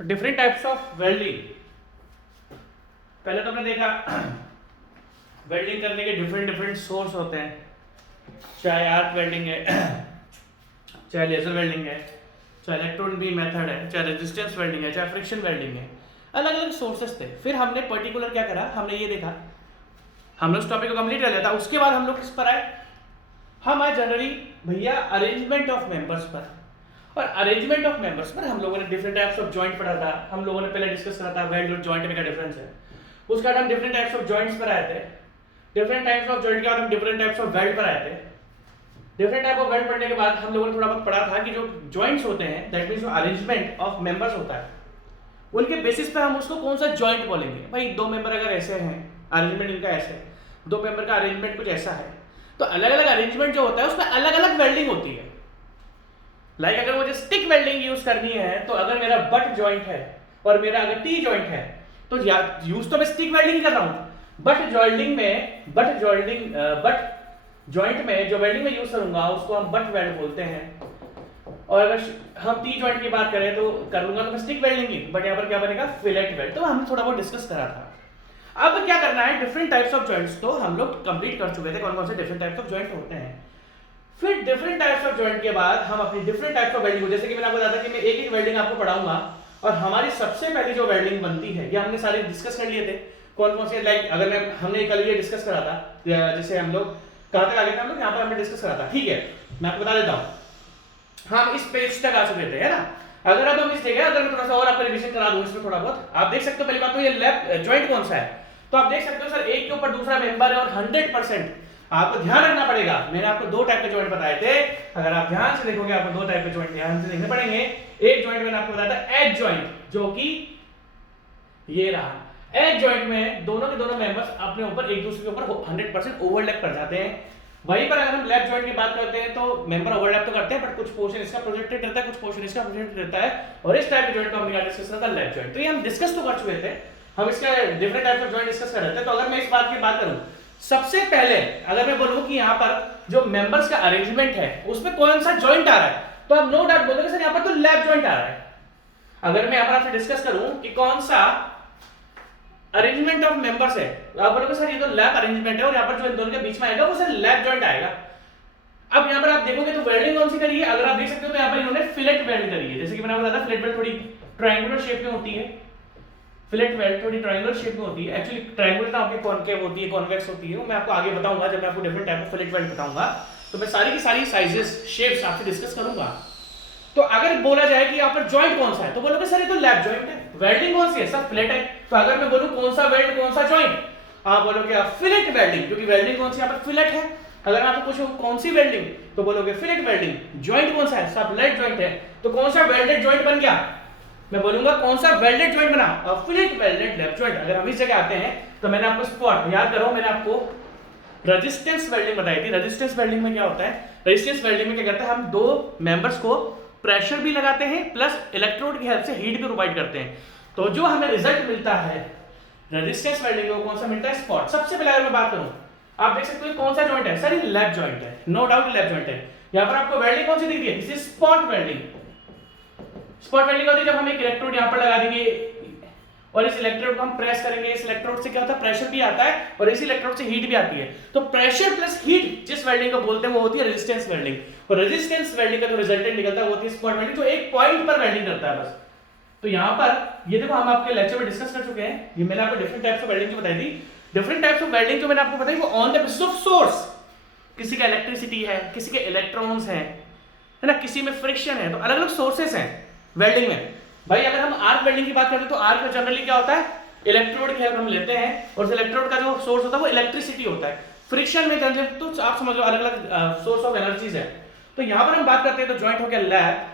तो different types of welding, पहले तो हमने देखा वेल्डिंग करने के डिफरेंट डिफरेंट सोर्स होते हैं, चाहे आर्क वेल्डिंग है, चाहे लेजर वेल्डिंग है, चाहे इलेक्ट्रॉन बीम मेथड है, चाहे रेजिस्टेंस वेल्डिंग है, चाहे फ्रिक्शन वेल्डिंग है, अलग अलग सोर्सेस थे। फिर हमने पर्टिकुलर क्या करा, हमने ये देखा, हमने उस टॉपिक को कंप्लीट कर लिया था। उसके बाद हम लोग किस पर आए, हम आए जनरली भैया अरेंजमेंट ऑफ मेंबर्स पर। और अरेंजमेंट ऑफ मेंबर्स पर हम लोगों ने डिफरेंट टाइप्स ऑफ जॉइंट पढ़ा था। हम लोगों ने पहले डिस्कस करा था वेल्ड और जॉइंट में क्या डिफरेंस है। उसके बाद हम डिफरेंट टाइप्स ऑफ जॉइंट्स पर आए थे। डिफरेंट टाइप्स ऑफ जॉइंट के बाद हम डिफरेंट टाइप्स ऑफ वेल्ड पर आए थे। डिफरेंट टाइप ऑफ वेल्ड पढ़ने के बाद हम लोगों ने थोड़ा बहुत पढ़ा था कि जो जॉइंट्स होते हैं, दैट मींस जो अरेंजमेंट ऑफ मेंबर्स होता है, उनके बेसिस पे हम उसको कौन सा जॉइंट बोलेंगे। भाई दो मेंबर अगर ऐसे हैं, अरेंजमेंट इनका ऐसे है, दो मेंबर का अरेंजमेंट कुछ ऐसा है, तो अलग अलग अरेंजमेंट जो होता है उसमें अलग अलग वेल्डिंग होती है। लाइक अगर मुझे स्टिक वेल्डिंग यूज करनी है, तो अगर मेरा बट जॉइंट है और मेरा अगर टी जॉइंट है, तो यूज तो मैं स्टिक वेल्डिंग ही कर रहा हूं, बट जॉइंट में जो वेल्डिंग में यूज करूंगा उसको हम बट वेल्ड बोलते हैं। और अगर हम टी जॉइंट की बात करें तो कर लूंगा तो मैं स्टिक वेल्डिंग ही, बट यहाँ पर क्या बनेगा, फिलेट वेल्ड। तो हमने थोड़ा बहुत डिस्कस करा था। अब क्या करना है, डिफरेंट टाइप्स ऑफ जॉइंट्स तो हम लोग कंप्लीट कर चुके थे, कौन कौन से डिफरेंट टाइप्स ऑफ जॉइंट होते हैं। फिर डिफरेंट टाइप्स ऑफ जॉइंट के बाद हम अपनी डिफरेंट टाइप्स ऑफ वेल्डिंग, जैसे कि मैंने आपको बताया था कि मैं एक एक वेल्डिंग आपको पढ़ाऊंगा, और हमारी सबसे पहली जो वेल्डिंग बनती है, ये हमने सारे डिस्कस कर लिए थे कौन कौन से। लाइक अगर मैं हमने कल ये डिस्कस करा था, जैसे हम लोग कहां तक आ गए थे, हम लोग यहाँ पर हमने डिस्कस करा था। ठीक है, मैं आपको बता देता हूँ, हम इस पेज तक आ चुके थे, है ना। अगर अब हम इस जगह अगर मैं थोड़ा सा और आपको रिवीजन करा दूं इसमें थोड़ा बहुत, आप देख सकते हो। पहली बात तो ये लेफ्ट जॉइंट कौन सा है, तो आप देख सकते हो सर एक के ऊपर दूसरा मेंबर है, और 100% आपको ध्यान रखना पड़ेगा। मैंने आपको दो टाइप के जॉइंट बताए थे, अगर आप ध्यान से देखोगे आपको दो टाइप के जॉइंट ध्यान से देखने पड़ेंगे। एक जॉइंट मैंने आपको बताया था एज जॉइंट, जो कि ये रहा। एज जॉइंट में दोनों के दोनों मेंबर्स अपने ऊपर एक दूसरे के ऊपर 100% ओवरलैप कर जाते हैं। वहीं पर अगर हम लेफ्ट जॉइंट की बात करते हैं तो मेंबर ओवरलैप तो करते हैं, बट कुछ पोर्शन इसका प्रोजेक्टेड रहता है, कुछ पोर्शन इसका प्रोजेक्टेड रहता है, और इस टाइप के जॉइंट को हमने डिस्कस करा था लेफ्ट जॉइंट। तो ये हम डिस्कस तो कर चुके थे, हम इसके different types of joint discuss कर रहे थे। तो अगर मैं इस बात की बात करूं, सबसे पहले अगर मैं बोलूं कि यहाँ पर जो मेंबर्स का अरेंजमेंट है उसमें कौन सा जॉइंट आ रहा है, तो आप नो डाउट बोलोगे सर यहाँ पर तो लेफ्ट जॉइंट आ रहा है। अगर मैं यहाँ पर आपसे डिस्कस करूं कि कौन सा अरेंजमेंट ऑफ मेंबर्स है, तो आप बोलोगे सर ये तो लैप अरेंजमेंट है, और यहाँ पर जो इन दोनों के बीच में आएगा वो सर लैप जॉइंट आएगा। अब यहाँ पर आप देखोगे तो वेल्डिंग कौन सी करी है, अगर आप देख सकते हो तो यहाँ पर इन्होंने फिलेट वेल्ड करी है। जैसे कि मैंने आपको बताया था फिलेट वेल्ड थोड़ी ट्रायंगुलर शेप में होती है, फिलेट वेल्ड थोड़ी ट्रायंगुलर शेप में होती है। एक्चुअली ट्रायंगुलर ना आपके कॉनकेव होती है, कॉन्वेक्स होती है, वो मैं आपको आगे बताऊंगा जब मैं आपको different type of fillet weld बताऊंगा, तो मैं सारी की सारी साइजेस शेप्स आपसे डिस्कस करूंगा। तो अगर बोला जाए कि यहाँ पर जॉइंट कौन सा है, तो बोलोगे सर ये तो लैप जॉइंट है। वेल्डिंग कौन सी है सर, फिलेट है। तो अगर मैं बोलूं कौन सा वेल्ड कौन सा जॉइंट, आप बोलोगे फिलेट वेल्डिंग, क्योंकि वेल्डिंग कौन सी यहाँ पर फिलेट है। अगर आपको पूछो कौन सी वेल्डिंग, तो बोलोगे फिलेट वेल्डिंग। जॉइंट कौन सा है सब लेट जॉइंट है, तो कौन सा वेल्डेड जॉइंट बन गया, मैं बोलूंगा कौन सा वेल्डेड जॉइंट बना, फिलेट वेल्डेड लेफ्ट जॉइंट। अगर हम इस जगह आते हैं तो मैंने आपको स्पॉट याद करो, मैंने आपको रेजिस्टेंस वेल्डिंग बताई थी। रेजिस्टेंस वेल्डिंग में क्या होता है, रेजिस्टेंस वेल्डिंग में क्या करते हैं, हम दो मेंबर्स को प्रेशर भी लगाते हैं प्लस इलेक्ट्रोड की हेल्प से हीट भी प्रोवाइड करते हैं। तो जो हमें रिजल्ट मिलता है रेजिस्टेंस वेल्डिंग में कौन सा मिलता है, स्पॉट। सबसे पहले अगर मैं बात करूं, आप देख सकते हो कौन सा जॉइंट है सर, ये लेफ्ट जॉइंट है, नो डाउट लेफ्ट जॉइंट है। यहां पर आपको वेल्डिंग कौन सी दिख रही है, this is spot welding. Spot welding होती है जब हम एक इलेक्ट्रोड यहां पर लगा देंगे और इस इलेक्ट्रोड को हम प्रेस करेंगे, इस इलेक्ट्रोड से क्या होता है, प्रेशर भी आता है और इस इलेक्ट्रोड से हीट भी आती है। तो प्रेशर प्लस हीट जिस वेल्डिंग को बोलते हैं वो होती है रेजिस्टेंस वेल्डिंग, और रेजिस्टेंस वेल्डिंग का जो रिजल्टेंट निकलता है वो होती है स्पॉट वेल्डिंग, जो एक पॉइंट पर वेल्डिंग करता है बस। तो यहाँ पर ये देखो हम आपके लेक्चर में डिस्कस कर चुके हैं, ये मैंने आपको डिफरेंट टाइप्स ऑफ वेल्डिंग जो बताई थी। डिफरेंट टाइप्स ऑफ वेल्डिंग जो मैंने आपको बताई वो on the basis of source, किसी का इलेक्ट्रिसिटी है, किसी के इलेक्ट्रॉन्स हैं, है ना, किसी में फ्रिक्शन है, तो अलग अलग सोर्सेस हैं वेल्डिंग में। भाई अगर हम आर्क वेल्डिंग की बात करते हैं तो आर्क में जनरली क्या होता है, इलेक्ट्रोड की हेल्प हम लेते हैं, और उस इलेक्ट्रोड का जो सोर्स होता है वो इलेक्ट्रिसिटी होता है। फ्रिक्शन में जनरली तो आप समझ लो अलग अलग सोर्स ऑफ एनर्जीज है। तो यहाँ पर हम बात करते हैं तो जॉइंट हो गया लैप,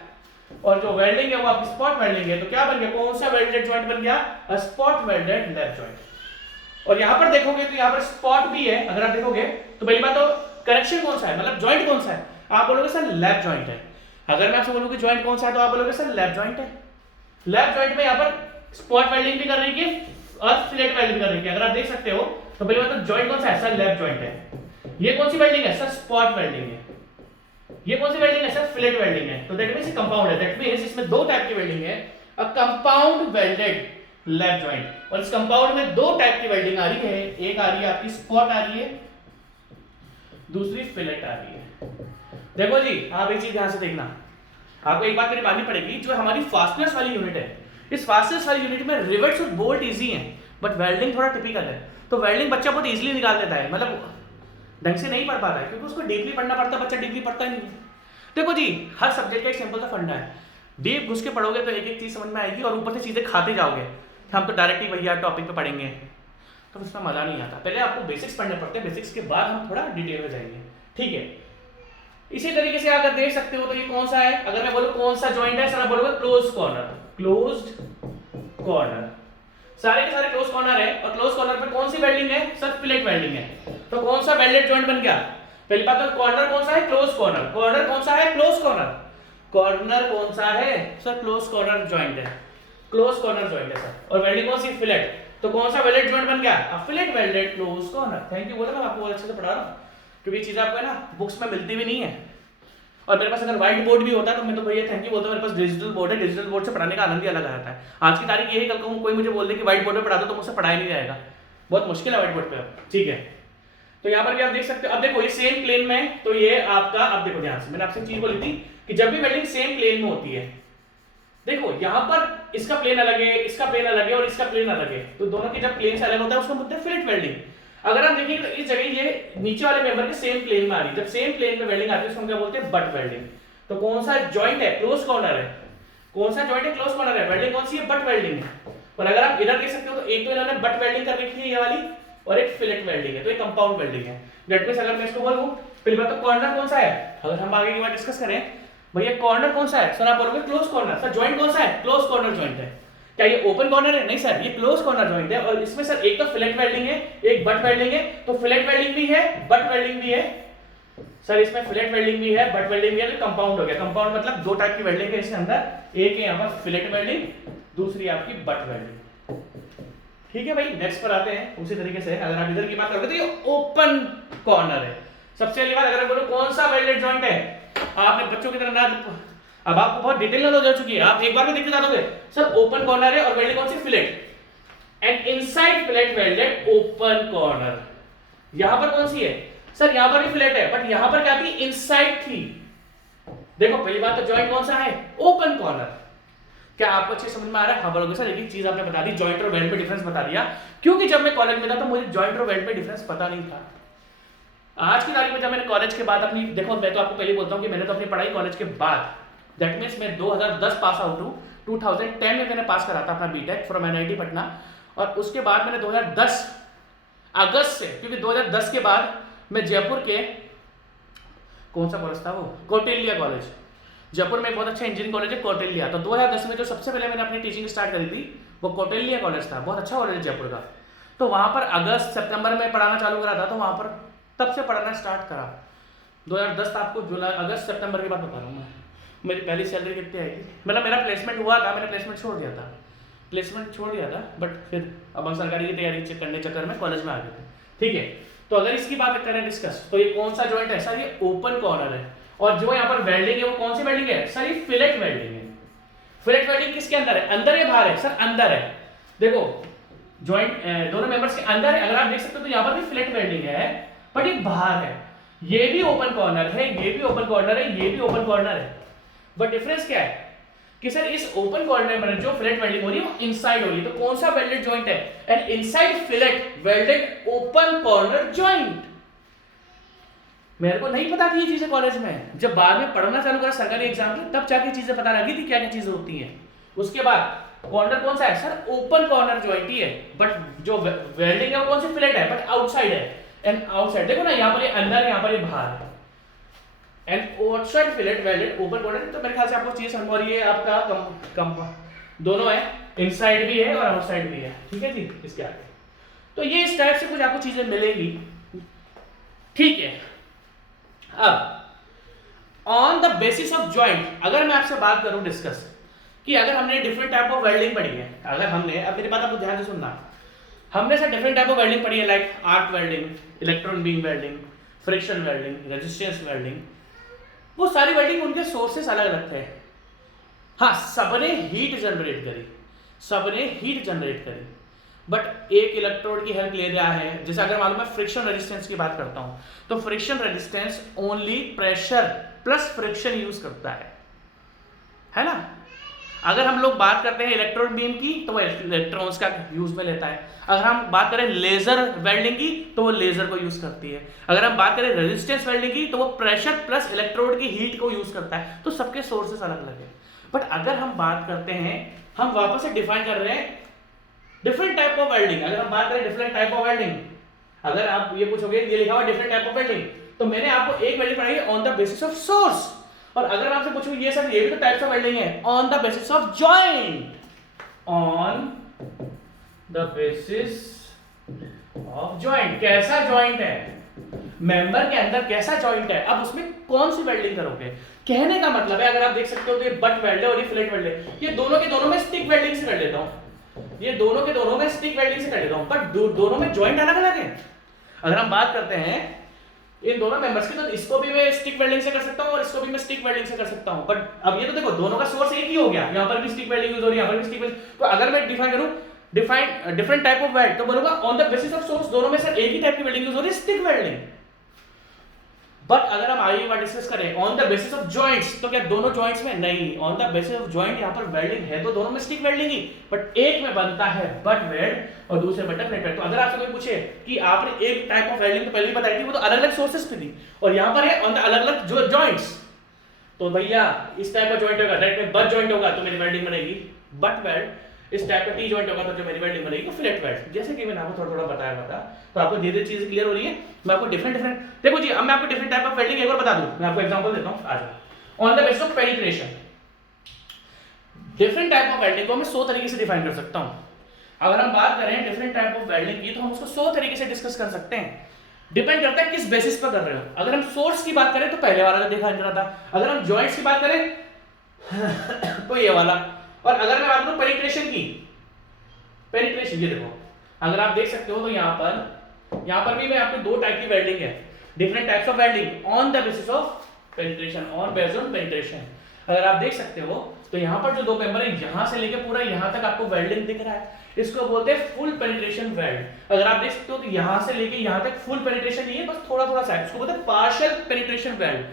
और जो वेल्डिंग है वो आपकी स्पॉट वेल्डिंग है। तो क्या बन गया, कौन सा वेल्डेड जॉइंट बन गया, स्पॉट वेल्डेड लैप जॉइंट। और यहाँ पर देखोगे तो यहाँ पर स्पॉट भी है, अगर आप देखोगे तो पहली बात तो करेक्शन कौन सा है, मतलब जॉइंट कौन सा है, आप बोलोगे सर लैप जॉइंट है। अगर मैं आपसे बोलूं कि जॉइंट कौन सा है तो आप बोलोगे सर लैप जॉइंट है। लैप जॉइंट में यहाँ पर स्पॉट वेल्डिंग भी कर रही है और फिलेट वेल्डिंग कर रही है। अगर आप देख सकते हो तो पहली बात तो जॉइंट कौन सा है सर, लैप जॉइंट है। ये कौन सी वेल्डिंग है सर, स्पॉट वेल्डिंग है। ये कौन सी वेल्डिंग है सर, फिलेट वेल्डिंग है। तो दैट मींस कंपाउंड है, दैट मींस इसमें दो टाइप की वेल्डिंग है। A compound welded lap joint. और इस कंपाउंड में दो टाइप की वेल्डिंग आ रही है, एक आ रही है आपकी स्पॉट आ रही है, दूसरी फिलेट आ रही है। देखो जी, आप एक चीज ध्यान से देखना, आपको एक बात मेरी माननी पड़ेगी, जो हमारी फास्टनेस वाली यूनिट है, इस फास्टनेस वाली यूनिट में रिवेट्स और बोल्ट इजी हैं, बट वेल्डिंग थोड़ा टिपिकल है। तो वेल्डिंग बच्चा बहुत इजीली निकाल देता है, मतलब ढंग से नहीं पढ़ पाता है, क्योंकि उसको डीपली पढ़ना पड़ता है, बच्चा डीपली पढ़ता ही नहीं है। देखो जी, हर सब्जेक्ट का एक सिंपल सा फंडा है, डीप घुस के पढ़ोगे तो एक एक चीज समझ में आएगी, और ऊपर से चीजें खाते जाओगे, हम तो डायरेक्ट ही भैया टॉपिक पे पढ़ेंगे, तो उसमें मजा नहीं आता। पहले आपको बेसिक्स पढ़ने पड़ते हैं, बेसिक्स के बाद हम थोड़ा डिटेल में जाएंगे, ठीक है। इसी तरीके से अगर देख सकते हो तो ये कौन सा है, अगर मैं बोलूं कौन सा जॉइंट है, सर आप बोलोगे क्लोज कॉर्नर, क्लोज्ड कॉर्नर, सारे के सारे क्लोज कॉर्नर है, और क्लोज कॉर्नर पे कौन सी वेल्डिंग है, सर फिलेट वेल्डिंग है। तो कौन सा वेल्डेड जॉइंट बन गया, पहली बात तो कॉर्नर कौन सा है, क्लोज कॉर्नर, कॉर्नर कौन सा है, क्लोज कॉर्नर, कॉर्नर कौन सा है सर, क्लोज कॉर्नर जॉइंट है, क्लोज कॉर्नर जॉइंट है सर। और वेल्डिंग कौन सी, फिलेट, तो कौन सा वेल्डेड जॉइंट बन गया, fillet welded close corner. Thank you, बोला मैं आपको बहुत अच्छे से पढ़ा रहा हूँ, क्योंकि चीजें आपको है ना बुक्स में मिलती भी नहीं है, और मेरे पास अगर व्हाइट बोर्ड भी होता तो मैं तो भैया थैंक यू बोलता, मेरे पास डिजिटल बोर्ड है, डिजिटल बोर्ड से पढ़ाने का आनंद ही अलग आ जाता है। आज की तारीख यही, कल को कोई मुझे बोल दे कि व्हाइट बोर्ड पे पढ़ा दो तो मुझसे पढ़ाया नहीं जाएगा, बहुत मुश्किल है व्हाइट बोर्ड पे, ठीक है। तो यहाँ पर भी आप देख सकते हो, अब देखो ये सेम प्लेन में, तो ये आपका, अब देखो ध्यान से, मैंने आपसे एक चीज बोली थी कि जब भी वेल्डिंग सेम प्लेन में होती है, देखो यहाँ पर इसका प्लेन अलग है, इसका प्लेन अलग है, और इसका प्लेन अलग है, तो दोनों के जब प्लेन से अलग होता है उसको बोलते हैं फिलेट वेल्डिंग। अगर आप देखिए तो इस जगह ये नीचे वाले मेंबर के सेम प्लेन में आ रही है, जब सेम प्लेन में वेल्डिंग आती है उसको हम क्या बोलते हैं, बट वेल्डिंग। तो कौन सा जॉइंट है, क्लोज कॉर्नर है, कौन सा जॉइंट है, क्लोज कॉर्नर है, वेल्डिंग कौन सी है, बट वेल्डिंग है। और अगर आप इधर देख सकते हो तो एक तो इन्होंने बट वेल्डिंग कर रखी है ये वाली, और एक फिलेट वेल्डिंग है, तो एक कंपाउंड वेल्डिंग है। दैट मींस अगर मैं इसको बोलूं, पहली बात तो कॉर्नर कौन सा है, अगर हम आगे की बात डिस्कस करें, भैया कॉर्नर कौन सा है, सर आप बोलोगे क्लोज कॉर्नर, सर जॉइंट कौन सा है, क्लोज कॉर्नर जॉइंट है। क्या ये ओपन कॉर्नर है, नहीं सर, ये क्लोज कॉर्नर जॉइंट है, और इसमें सर एक तो फिलेट वेल्डिंग है, एक बट वेल्डिंग है, तो फिलेट वेल्डिंग भी है, बट वेल्डिंग भी है सर, इसमें फिलेट वेल्डिंग भी है, बट वेल्डिंग भी है, तो कंपाउंड हो गया। कंपाउंड मतलब दो टाइप की वेल्डिंग है इसके अंदर, एक है यहाँ पर फिलेट वेल्डिंग, दूसरी आपकी बट वेल्डिंग, ठीक है भाई। नेक्स्ट पर आते हैं, उसी तरीके से अगर आप इधर की बात करोगे तो ये ओपन कॉर्नर है। सबसे पहली बात, अगर बोलो कौन सा वेल्डेड जॉइंट है, आपने बच्चों की तरह ना, अब आपको बहुत डिटेल नॉलेज हो चुकी है, आप एक बार में देखते जा दोगे, सर ओपन कॉर्नर है और वेल्डिंग कौन सी, fillet, and inside fillet welded open corner. यहां पर कौन सी है, सर यहां पर भी फिलेट है, बट यहां पर क्या थी, इनसाइड थी। देखो पहली बात तो जॉइंट कौन सा है, ओपन कॉर्नर। क्या आपको अच्छे समझ में आ रहा है, हाँ बोलोगे सर एक चीज आपने बता दी, जॉइंट और वेल्ड में डिफरेंस बता दिया, क्योंकि जब मैं कॉलेज में था तो मुझे जॉइंट और वेल्ड में डिफरेंस पता नहीं था। आज की तारीख में जब मैंने कॉलेज के बाद अपनी, देखो मैं तो आपको पहले बोलता हूँ कि मैंने तो अपनी पढ़ाई कॉलेज के बाद, दैट मीन्स मैं 2010 पास आउट हूँ, 2010 में मैंने पास करा था अपना बीटेक फ्रॉम एनआईटी पटना, और उसके बाद मैंने 2010 अगस्त से, क्योंकि 2010 के बाद मैं जयपुर के, कौन सा कॉलेज था वो, कौटिल्य कॉलेज, जयपुर में बहुत अच्छा इंजीनियरिंग कॉलेज है कौटिल्य, तो 2010 में जो सबसे पहले मैंने अपनी टीचिंग स्टार्ट करी थी वो कौटिल्य कॉलेज था, बहुत अच्छा कॉलेज है जयपुर का। तो वहाँ पर अगस्त सितंबर में पढ़ाना चालू करा था, तो वहाँ पर तब से पढ़ना स्टार्ट करा। 2010 आपको जुलाई अगस्त सितंबर की बात बता रहा हूँ मैं, मेरी पहली सैलरी कितनी आएगी, मतलब मेरा प्लेसमेंट हुआ था, मैंने प्लेसमेंट छोड़ दिया था, बट फिर अब हम सरकारी की तैयारी करने चक्कर में कॉलेज में आ गए थे, ठीक है। तो अगर इसकी बात करें डिस्कस, तो ये कौन सा जॉइंट है सर, ये ओपन कॉर्नर है, और जो यहाँ पर वेल्डिंग है वो कौन सी वेल्डिंग है सर, ये फिलेट वेल्डिंग है। फिलेट वेल्डिंग किसके अंदर है, अंदर या बाहर है सर, अंदर है। देखो जॉइंट दोनों मेंबर्स के अंदर है, अगर आप देख सकते हो तो यहाँ पर भी फिलेट वेल्डिंग है, बट ये बाहर है, ये भी ओपन कॉर्नर है, ये भी ओपन कॉर्नर है, ये भी ओपन कॉर्नर है, बट डिफरेंस क्या है कि सर इस ओपन कॉर्नर में जो फिलेट वेल्डिंग हो रही है वो इनसाइड हो रही है, तो कौन सा वेल्डेड जॉइंट है, and inside fillet welded open corner joint. मेरे को नहीं पता थी ये चीजें कॉलेज में, जब बाद में पढ़ना चालू करा सरकारी एग्जाम में तब जाके चीजें पता लगी थी क्या क्या चीजें होती हैं। उसके बाद कॉर्नर कौन सा है सर, ओपन कॉर्नर जॉइंट ही है, बट जो वेल्डिंग है वो कौन सी, फिलेट है, बट आउटसाइड है, एंड आउटसाइड देखो ना, यहाँ पर ये अंदर है, यहाँ पर ये बाहर है, and outside fillet welded open corner. तो मेरे ख्याल से आपको चीज समझ, और ये आपका कम दोनों है, इनसाइड भी है और आउटसाइड भी है, ठीक है जी। इसके आगे तो ये इस टाइप से कुछ आपको चीजें मिलेगी, ठीक है। अब on the basis of joint, अगर मैं आपसे बात करूं डिस्कस कि अगर हमने डिफरेंट टाइप ऑफ वेल्डिंग पढ़ी है, अगर हमने, अब मेरी बात आपको ध्यान से सुनना, हमने sir different type of welding पढ़ी है, like arc welding, electron beam welding, friction welding, resistance welding, वो सारी वेल्डिंग उनके सोर्सेस अलग अलग थे। हाँ, सबने हीट जनरेट करी, सबने हीट जनरेट करी, बट एक इलेक्ट्रोड की हेल्प ले रहा है। जैसे अगर मालूम है फ्रिक्शन रेजिस्टेंस की बात करता हूं, तो friction resistance only pressure plus friction use करता है ना। अगर हम लोग बात करते हैं इलेक्ट्रॉन बीम की, तो वो इलेक्ट्रॉन्स का यूज में लेता है। अगर हम बात करें लेजर वेल्डिंग की, तो वो लेजर को यूज करती है। अगर हम बात करें रेजिस्टेंस वेल्डिंग की, तो वो प्रेशर प्लस इलेक्ट्रोड की हीट को यूज करता है। तो सबके सोर्सेस अलग अलग है। बट अगर हम बात करते हैं, हम वापस से डिफाइन कर रहे हैं डिफरेंट टाइप ऑफ वेल्डिंग। अगर हम बात करें डिफरेंट टाइप ऑफ वेल्डिंग, अगर आप ये पूछोगे ये लिखा हुआ डिफरेंट टाइप ऑफ वेल्डिंग, तो मैंने आपको एक वेल्डिंग पढ़ाई on the basis of source. और अगर आपसे पूछूं ये सर ये भी तो टाइप्स ऑफ वेल्डिंग है, on the basis of joint, on the basis of joint. कैसा जॉइंट है, मेंबर के अंदर कैसा जॉइंट है, अब उसमें कौन सी वेल्डिंग करोगे। कहने का मतलब है, अगर आप देख सकते हो तो ये बट वेल्ड है और ये फिलेट वेल्ड है। ये दोनों के दोनों में स्टिक वेल्डिंग से कर लेता हूं, ये दोनों के दोनों में स्टिक वेल्डिंग से कर लेता हूं, बट दोनों में जॉइंट अलग अलग है। अगर हम बात करते हैं इन दोनों मेंबर्स की, तो इसको भी मैं स्टिक वेल्डिंग से कर सकता हूं और इसको भी मैं स्टिक वेल्डिंग से कर सकता हूं। बट अब ये तो देखो दोनों का सोर्स एक ही हो गया, यहां पर भी स्टिक वेल्डिंग यूज हो रही है, यहां पर भी स्टिक वेल्डिंग। तो अगर मैं डिफाइन करूं डिफरेंट टाइप ऑफ वेल्ड, तो बोलूंगा on the basis of source दोनों में से एक ही टाइप की वेल्डिंग यूज हो रही है, स्टिक वेल्डिंग। बट अगर हम आगे बात डिस्कस करें on the basis of joints, तो क्या दोनों जॉइंट्स में नहीं, on the basis of joint यहां पर वेल्डिंग है तो दोनों में स्टिक वेल्डिंग ही, बट एक में बनता है बट वेल्ड और दूसरे बट फिलेट वेल्ड। तो अगर आपसे कोई पूछे कि आपने एक टाइप ऑफ वेल्डिंग तो पहले ही बताई थी, वो तो अलग अलग सोर्सेस पे थी, और यहां पर है ऑन द अलग अलग जो जॉइंट्स, तो भैया इस टाइप का जॉइंट होगा, डायरेक्ट में बट जॉइंट होगा तो मेरी वेल्डिंग बनेगी बट वेल्ड, इस टाइप का टी जॉइंट होगा तो जो मेरी वेल्डिंग बनेगी फिलेट वेल्ड। जैसे कि मैंने आपको थोड़ा थोड़ा बताया था, तो आपको धीरे धीरे चीजें क्लियर हो रही है। मैं आपको डिफरेंट देखो जी, अब मैं आपको डिफरेंट टाइप ऑफ वेल्डिंग एक और बता दूं, मैं आपको एग्जांपल देता हूं। आ जाओ, on the basis of penetration, different type of welding को मैं 100 तरीके से डिफाइन कर सकता हूं। अगर हम बात करें डिफरेंट टाइप ऑफ वेल्डिंग की, तो हम उसको 100 तरीके से डिस्कस कर सकते हैं। डिपेंड करता है किस बेसिस पर कर रहे हो। अगर हम सोर्स की बात करें तो पहले वाला का डिफाइन करा था, अगर हम जॉइंट्स की बात करें तो ये वाला, और अगर मैं बात करूं पेनिट्रेशन की, पेनिट्रेशन ये देखो, अगर आप देख सकते हो तो यहां पर भी मैं आपको दो टाइप की वेल्डिंग है, different types of welding on the basis of penetration, on based on penetration. अगर आप देख सकते हो तो यहां पर जो दो मेंबर है, यहां से लेके पूरा यहां तक आपको वेल्डिंग दिख रहा है, इसको बोलते हैं फुल पेनिट्रेशन वेल्ड। अगर आप देख सकते हो तो यहां से लेके यहां तक फुल पेनिट्रेशन नहीं है, बस थोड़ा थोड़ा सा है, इसको बोलते हैं पार्शियल पेनिट्रेशन वेल्ड।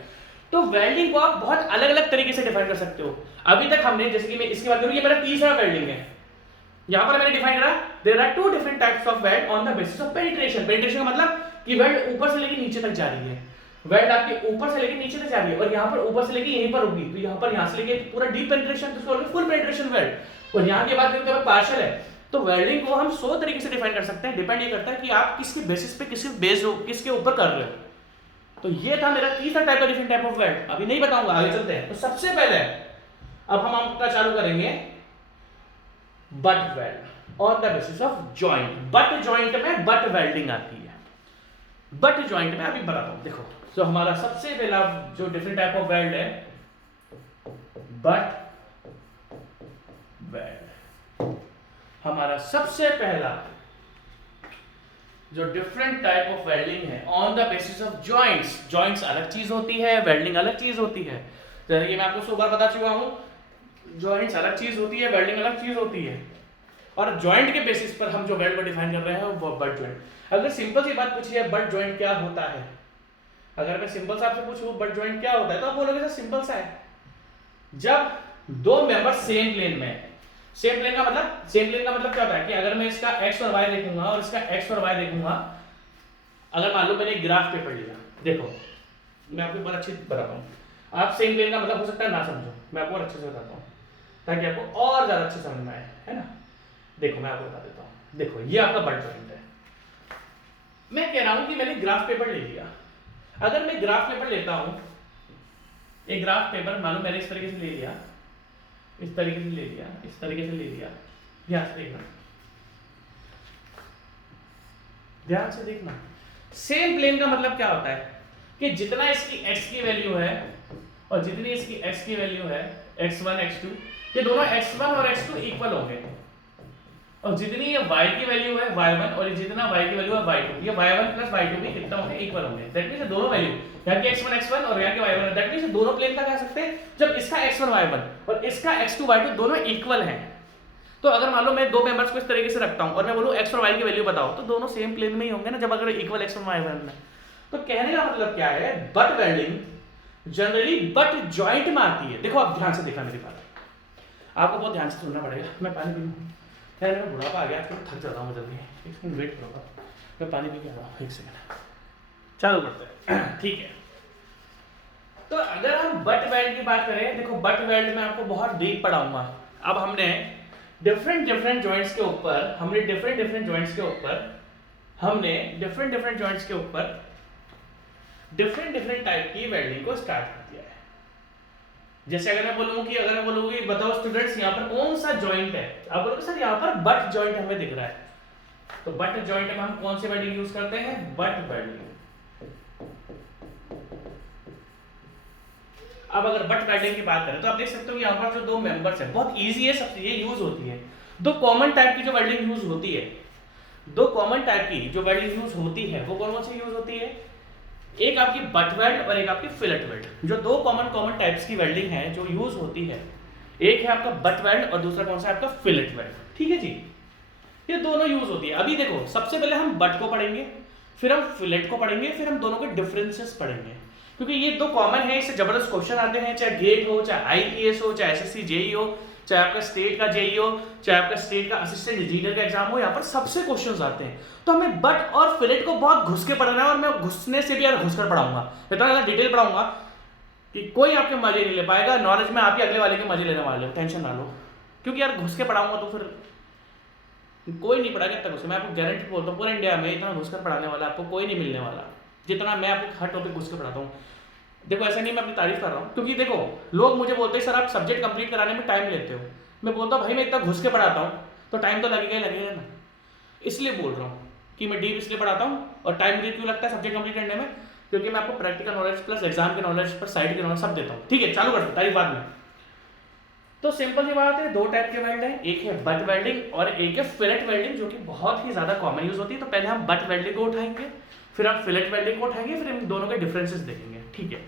तो वेल्डिंग को आप बहुत अलग अलग तरीके से डिफाइन कर सकते हो। अभी तक हमने, जैसे कि मैं इसकी बात करूं, ये मेरा तीसरा वेल्डिंग है, यहां पर मैंने डिफाइन करा there are two different types of weld on the basis of penetration. Penetration का मतलब कि वेल्ड ऊपर से लेके नीचे तक जा रही है, वेल्ड आपके ऊपर से लेके नीचे तक जा रही है, और यहां पर ऊपर से लेके यहीं पर होगी, तो यहां से लेके पूरा डीप पेनिट्रेशन, जिसको बोलते हैं फुल पेनिट्रेशन वेल्ड, और यहां की बात करें तो पार्शियल है। तो वेल्डिंग को हम 100 तरीके से डिफाइन कर सकते हैं, डिपेंड ये करता है कि आप किसके बेसिस पे, किसके ऊपर कर रहे हो। तो ये था मेरा तीसरा टाइप का डिफरेंट टाइप ऑफ वेल्ड। अभी नहीं बताऊंगा, आगे चलते हैं। तो सबसे पहले अब हम आपका चालू करेंगे butt weld on the basis of joint. Butt joint में बट वेल्डिंग आती है। बट जॉइंट में अभी बताता हूं, देखो तो हमारा सबसे पहला जो डिफरेंट टाइप ऑफ वेल्ड है, बट वेल्ड। हमारा सबसे पहला जो डिफरेंट टाइप ऑफ वेल्डिंग है on the basis of joints. Joints अलग चीज होती है, वेल्डिंग अलग चीज होती है, जैसे कि मैं आपको 100 बार बता चुका हूं, जॉइंट्स अलग चीज होती है, वेल्डिंग अलग चीज होती है, और जॉइंट के बेसिस पर हम जो वेल्ड को डिफाइन कर रहे हैं वो बट जॉइंट। अगर सिंपल सी बात पूछी है बट जॉइंट क्या होता है, अगर मैं सिंपल सा आपसे पूछूं बट जॉइंट क्या होता है, तो आप बोलोगे सर सिंपल सा है, जब दो मेंबर सेम प्लेन में है। सेम प्लेन का मतलब क्या होता है कि अगर मैं इसका x और y देखूंगा और इसका x और y देखूंगा, अगर मान लो मैंने एक ग्राफ पेपर लिया, देखो मैं आपको बहुत अच्छी बताता हूँ, आप सेम प्लेन का मतलब हो सकता है ना समझो, मैं आपको और अच्छे से बताता हूँ ताकि आपको और ज्यादा अच्छे समझ में आए, है ना। देखो मैं आपको बता देता हूँ, देखो ये आपका बट जॉइंट है। मैं कह रहा हूं कि मैंने ग्राफ पेपर ले लिया, अगर मैं ग्राफ पेपर लेता हूं, एक ग्राफ पेपर मान लो मैंने इस तरीके से ले लिया, इस तरीके से ले लिया, इस तरीके से ले लिया, ध्यान से देखना, ध्यान से देखना। सेम प्लेन का मतलब क्या होता है कि जितना इसकी x की वैल्यू है और जितनी इसकी x की वैल्यू है, x1 x2, ये दोनों x1 और x2 इक्वल होंगे, और जितनी ये y की वैल्यू है y1 और जितना y की वैल्यू है y2, ये y1 प्लस y2 भी कितना होंगे, इक्वल होंगे। दैट मींस दोनों वैल्यू यहाँ की x1 x1 और यहाँ की y1, दैट मींस दोनों प्लेन का कह सकते हैं जब इसका x1 y1 और इसका x2 y2 दोनों इक्वल हैं। तो अगर मान लो मैं दो मेंबर्स को इस तरीके से रखता हूं और मैं बोलूं x और y की वैल्यू बताओ, तो दोनों सेम प्लेन में ही होंगे ना जब अगर इक्वल x1 y1 है। तो कहने का मतलब क्या है, butt welding generally butt joint में आती है। देखो आप ध्यान से देखना मेरी बात, आपको बहुत ध्यान से सुनना पड़ेगा। मैं पानी पी लूं, खैर मैं बुढ़ापा आ गया, थक जाता हूँ मैं जल्दी, एक सेकंड वेट करूँगा, मैं पानी पी के आ रहा हूँ, एक सेकंड, चालू करते हैं। ठीक है, तो अगर हम बट वेल्ड की बात करें, देखो बट वेल्ड में आपको बहुत डीप पढ़ाऊंगा। अब हमने डिफरेंट डिफरेंट जॉइंट्स के ऊपर हमने डिफरेंट जॉइंट्स के ऊपर डिफरेंट टाइप की वेल्डिंग को स्टार्ट कर दिया है। जैसे अगर मैं बोलूँ कि बताओ स्टूडेंट्स यहाँ पर कौन सा जॉइंट है, आप बोलोगे सर यहाँ पर बट जॉइंट हमें दिख रहा है। तो बट जॉइंट में हम कौन सी वेल्डिंग यूज करते हैं, बट वेल्डिंग। अब अगर बट वेल्डिंग की बात करें तो आप देख सकते हो कि यहाँ पर जो दो मेंबर्स हैं, बहुत इजी है, सब ये यूज होती है। दो कॉमन टाइप की जो वेल्डिंग यूज होती है, वो कौन सी यूज होती है, एक आपकी बट वेल्ड और एक आपकी फिलेट वेल्ड। जो दो कॉमन टाइप्स की वेल्डिंग है जो यूज होती है, एक है आपका बट वेल्ड और दूसरा कौन सा है आपका फिलेट वेल्ड। ठीक है जी, ये दोनों यूज होती है। अभी देखो सबसे पहले हम बट को पढ़ेंगे, फिर हम फिलेट को पढ़ेंगे, फिर हम दोनों के डिफरेंसेस पढ़ेंगे, क्योंकि ये दो कॉमन है, इससे जबरदस्त क्वेश्चन आते हैं, चाहे गेट हो, चाहे आईपीएस हो, चाहे एसएससी जेई हो, चाहे आपका स्टेट का जेई हो, चाहे आपका स्टेट का असिस्टेंट इंजीनियर का एग्जाम हो, यहाँ पर सबसे क्वेश्चंस आते हैं। तो हमें बट और फिलेट को बहुत घुस के पढ़ना है, और मैं घुसने से भी यार घुसकर पढ़ाऊंगा, इतना ज्यादा डिटेल पढ़ाऊंगा कि कोई आपके मजे नहीं ले पाएगा। नॉलेज में आप ही अगले वाले के मजे लेने वाले हो, टेंशन ना लो, क्योंकि यार घुस के पढ़ाऊंगा तो फिर कोई नहीं पढ़ाएगा इतना घुस। मैं आपको गारंटी बोलता हूँ, पूरे इंडिया में इतना घुसकर पढ़ाने वाला आपको कोई नहीं मिलने वाला जितना मैं आपको हर टॉपिक घुस के पढ़ाता हूँ। देखो ऐसा नहीं मैं अपनी तारीफ कर रहा हूँ, क्योंकि देखो लोग मुझे बोलते हैं सर आप सब्जेक्ट कंप्लीट कराने में टाइम लेते हो। मैं बोलता हूँ भाई मैं इतना घुस के पढ़ाता हूँ तो टाइम तो लगेगा ना, इसलिए बोल रहा हूँ कि मैं डीप इसलिए पढ़ाता हूँ। और टाइम मुझे क्यों लगता है सब्जेक्ट कंप्लीट करने में, क्योंकि मैं आपको प्रैक्टिकल नॉलेज प्लस एग्जाम के नॉलेज पर साइड के नॉलेज सब देता हूँ। ठीक है, चालू करते हैं तारीफ बाद में। तो सिंपल सी बात है, दो टाइप के वेल्ड हैं, एक है बट वेल्डिंग और एक है फिलेट वेल्डिंग, जो कि बहुत ही ज्यादा कॉमन यूज होती है। तो पहले हम बट वेल्डिंग को उठाएंगे, फिर हम फिलेट वेल्डिंग को उठाएंगे, फिर हम दोनों के डिफरेंसेस देखेंगे। ठीक है,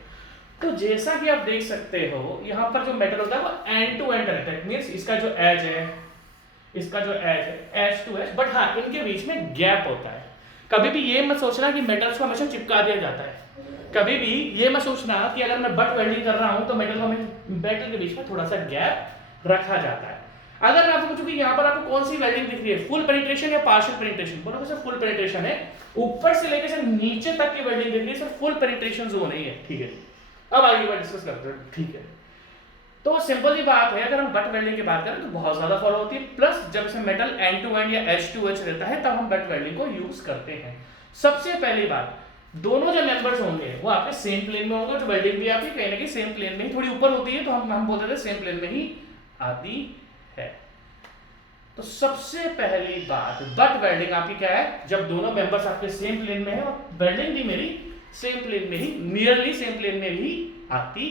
तो जैसा कि आप देख सकते हो यहाँ पर जो मेटल होता है वो एंड टू एंड रहता है, मींस इसका जो एज है, इसका जो एज है एज टू एज, बट हाँ इनके बीच में गैप होता है। कभी भी ये मत सोचना कि मेटल्स को हमेशा चिपका दिया जाता है, कभी भी ये मत सोचना कि अगर मैं बट वेल्डिंग कर रहा हूं तो मेटल के बीच में थोड़ा सा गैप रखा जाता है। अगर मैं आपको पूछूं कि यहाँ पर आपको कौन सी वेल्डिंग दिख रही है, फुल पेनिट्रेशन या पार्शियल पेनिट्रेशन, बोलोगे सर फुल पेनिट्रेशन है, ऊपर से लेकर सर नीचे तक की वेल्डिंग दिख रही है, सर फुल पेनिट्रेशन जोन है ये। ठीक है, अब आगे बात डिस्कस करते हैं। ठीक है, तो सिंपल सी बात है, अगर हम बट वेल्डिंग की बात करें तो बहुत ज्यादा फॉलो होती है, प्लस जब से मेटल एंड टू एंड या एच टू एच रहता है तब हम बट वेल्डिंग को यूज करते हैं। सबसे पहली बात, दोनों जो मेंबर्स होंगे वो आपके सेम प्लेन में होंगे, जो वेल्डिंग भी आपकी कहीं ना कहीं सेम प्लेन में ही, थोड़ी ऊपर होती है तो हम बोलते थे सेम प्लेन में ही आती है। तो सबसे पहली बात, बट वेल्डिंग आपकी क्या है, जब दोनों मेंबर्स आपके सेम प्लेन में है और वेल्डिंग भी मेरी सेम प्लेन में ही, नियरली सेम प्लेन में ही आती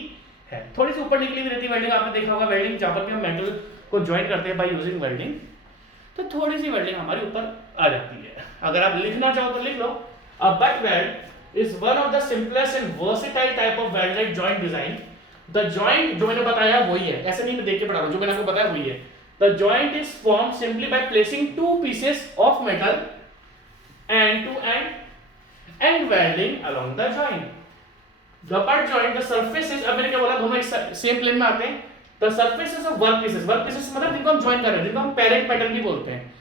है। थोड़ी सी ऊपर निकली हुई रहती है वेल्डिंग, आपने देखा होगा वेल्डिंग जहां पर भी हम मेटल को ज्वाइन करते हैं बाय यूजिंग वेल्डिंग, तो थोड़ी सी वेल्डिंग हमारे ऊपर आ जाती है। अगर आप लिखना चाहो तो लिख लो, a butt weld is one of the simplest and versatile type of welded joint design. The joint जो मैंने बताया वही है, ऐसे नहीं मैं देख के पढ़ा रहा हूँ, जो मैंने आपको बताया वही है। The joint is formed simply by placing two pieces of metal end to end and welding along the joint. The butt joint, the surfaces, अब मैंने क्या बोला, दोनों सेम प्लेन में आते हैं। The surfaces of work pieces मतलब जिनको हम ज्वाइन कर रहे हैं, जिनको हम पेरेंट मेटल भी बोलते हैं,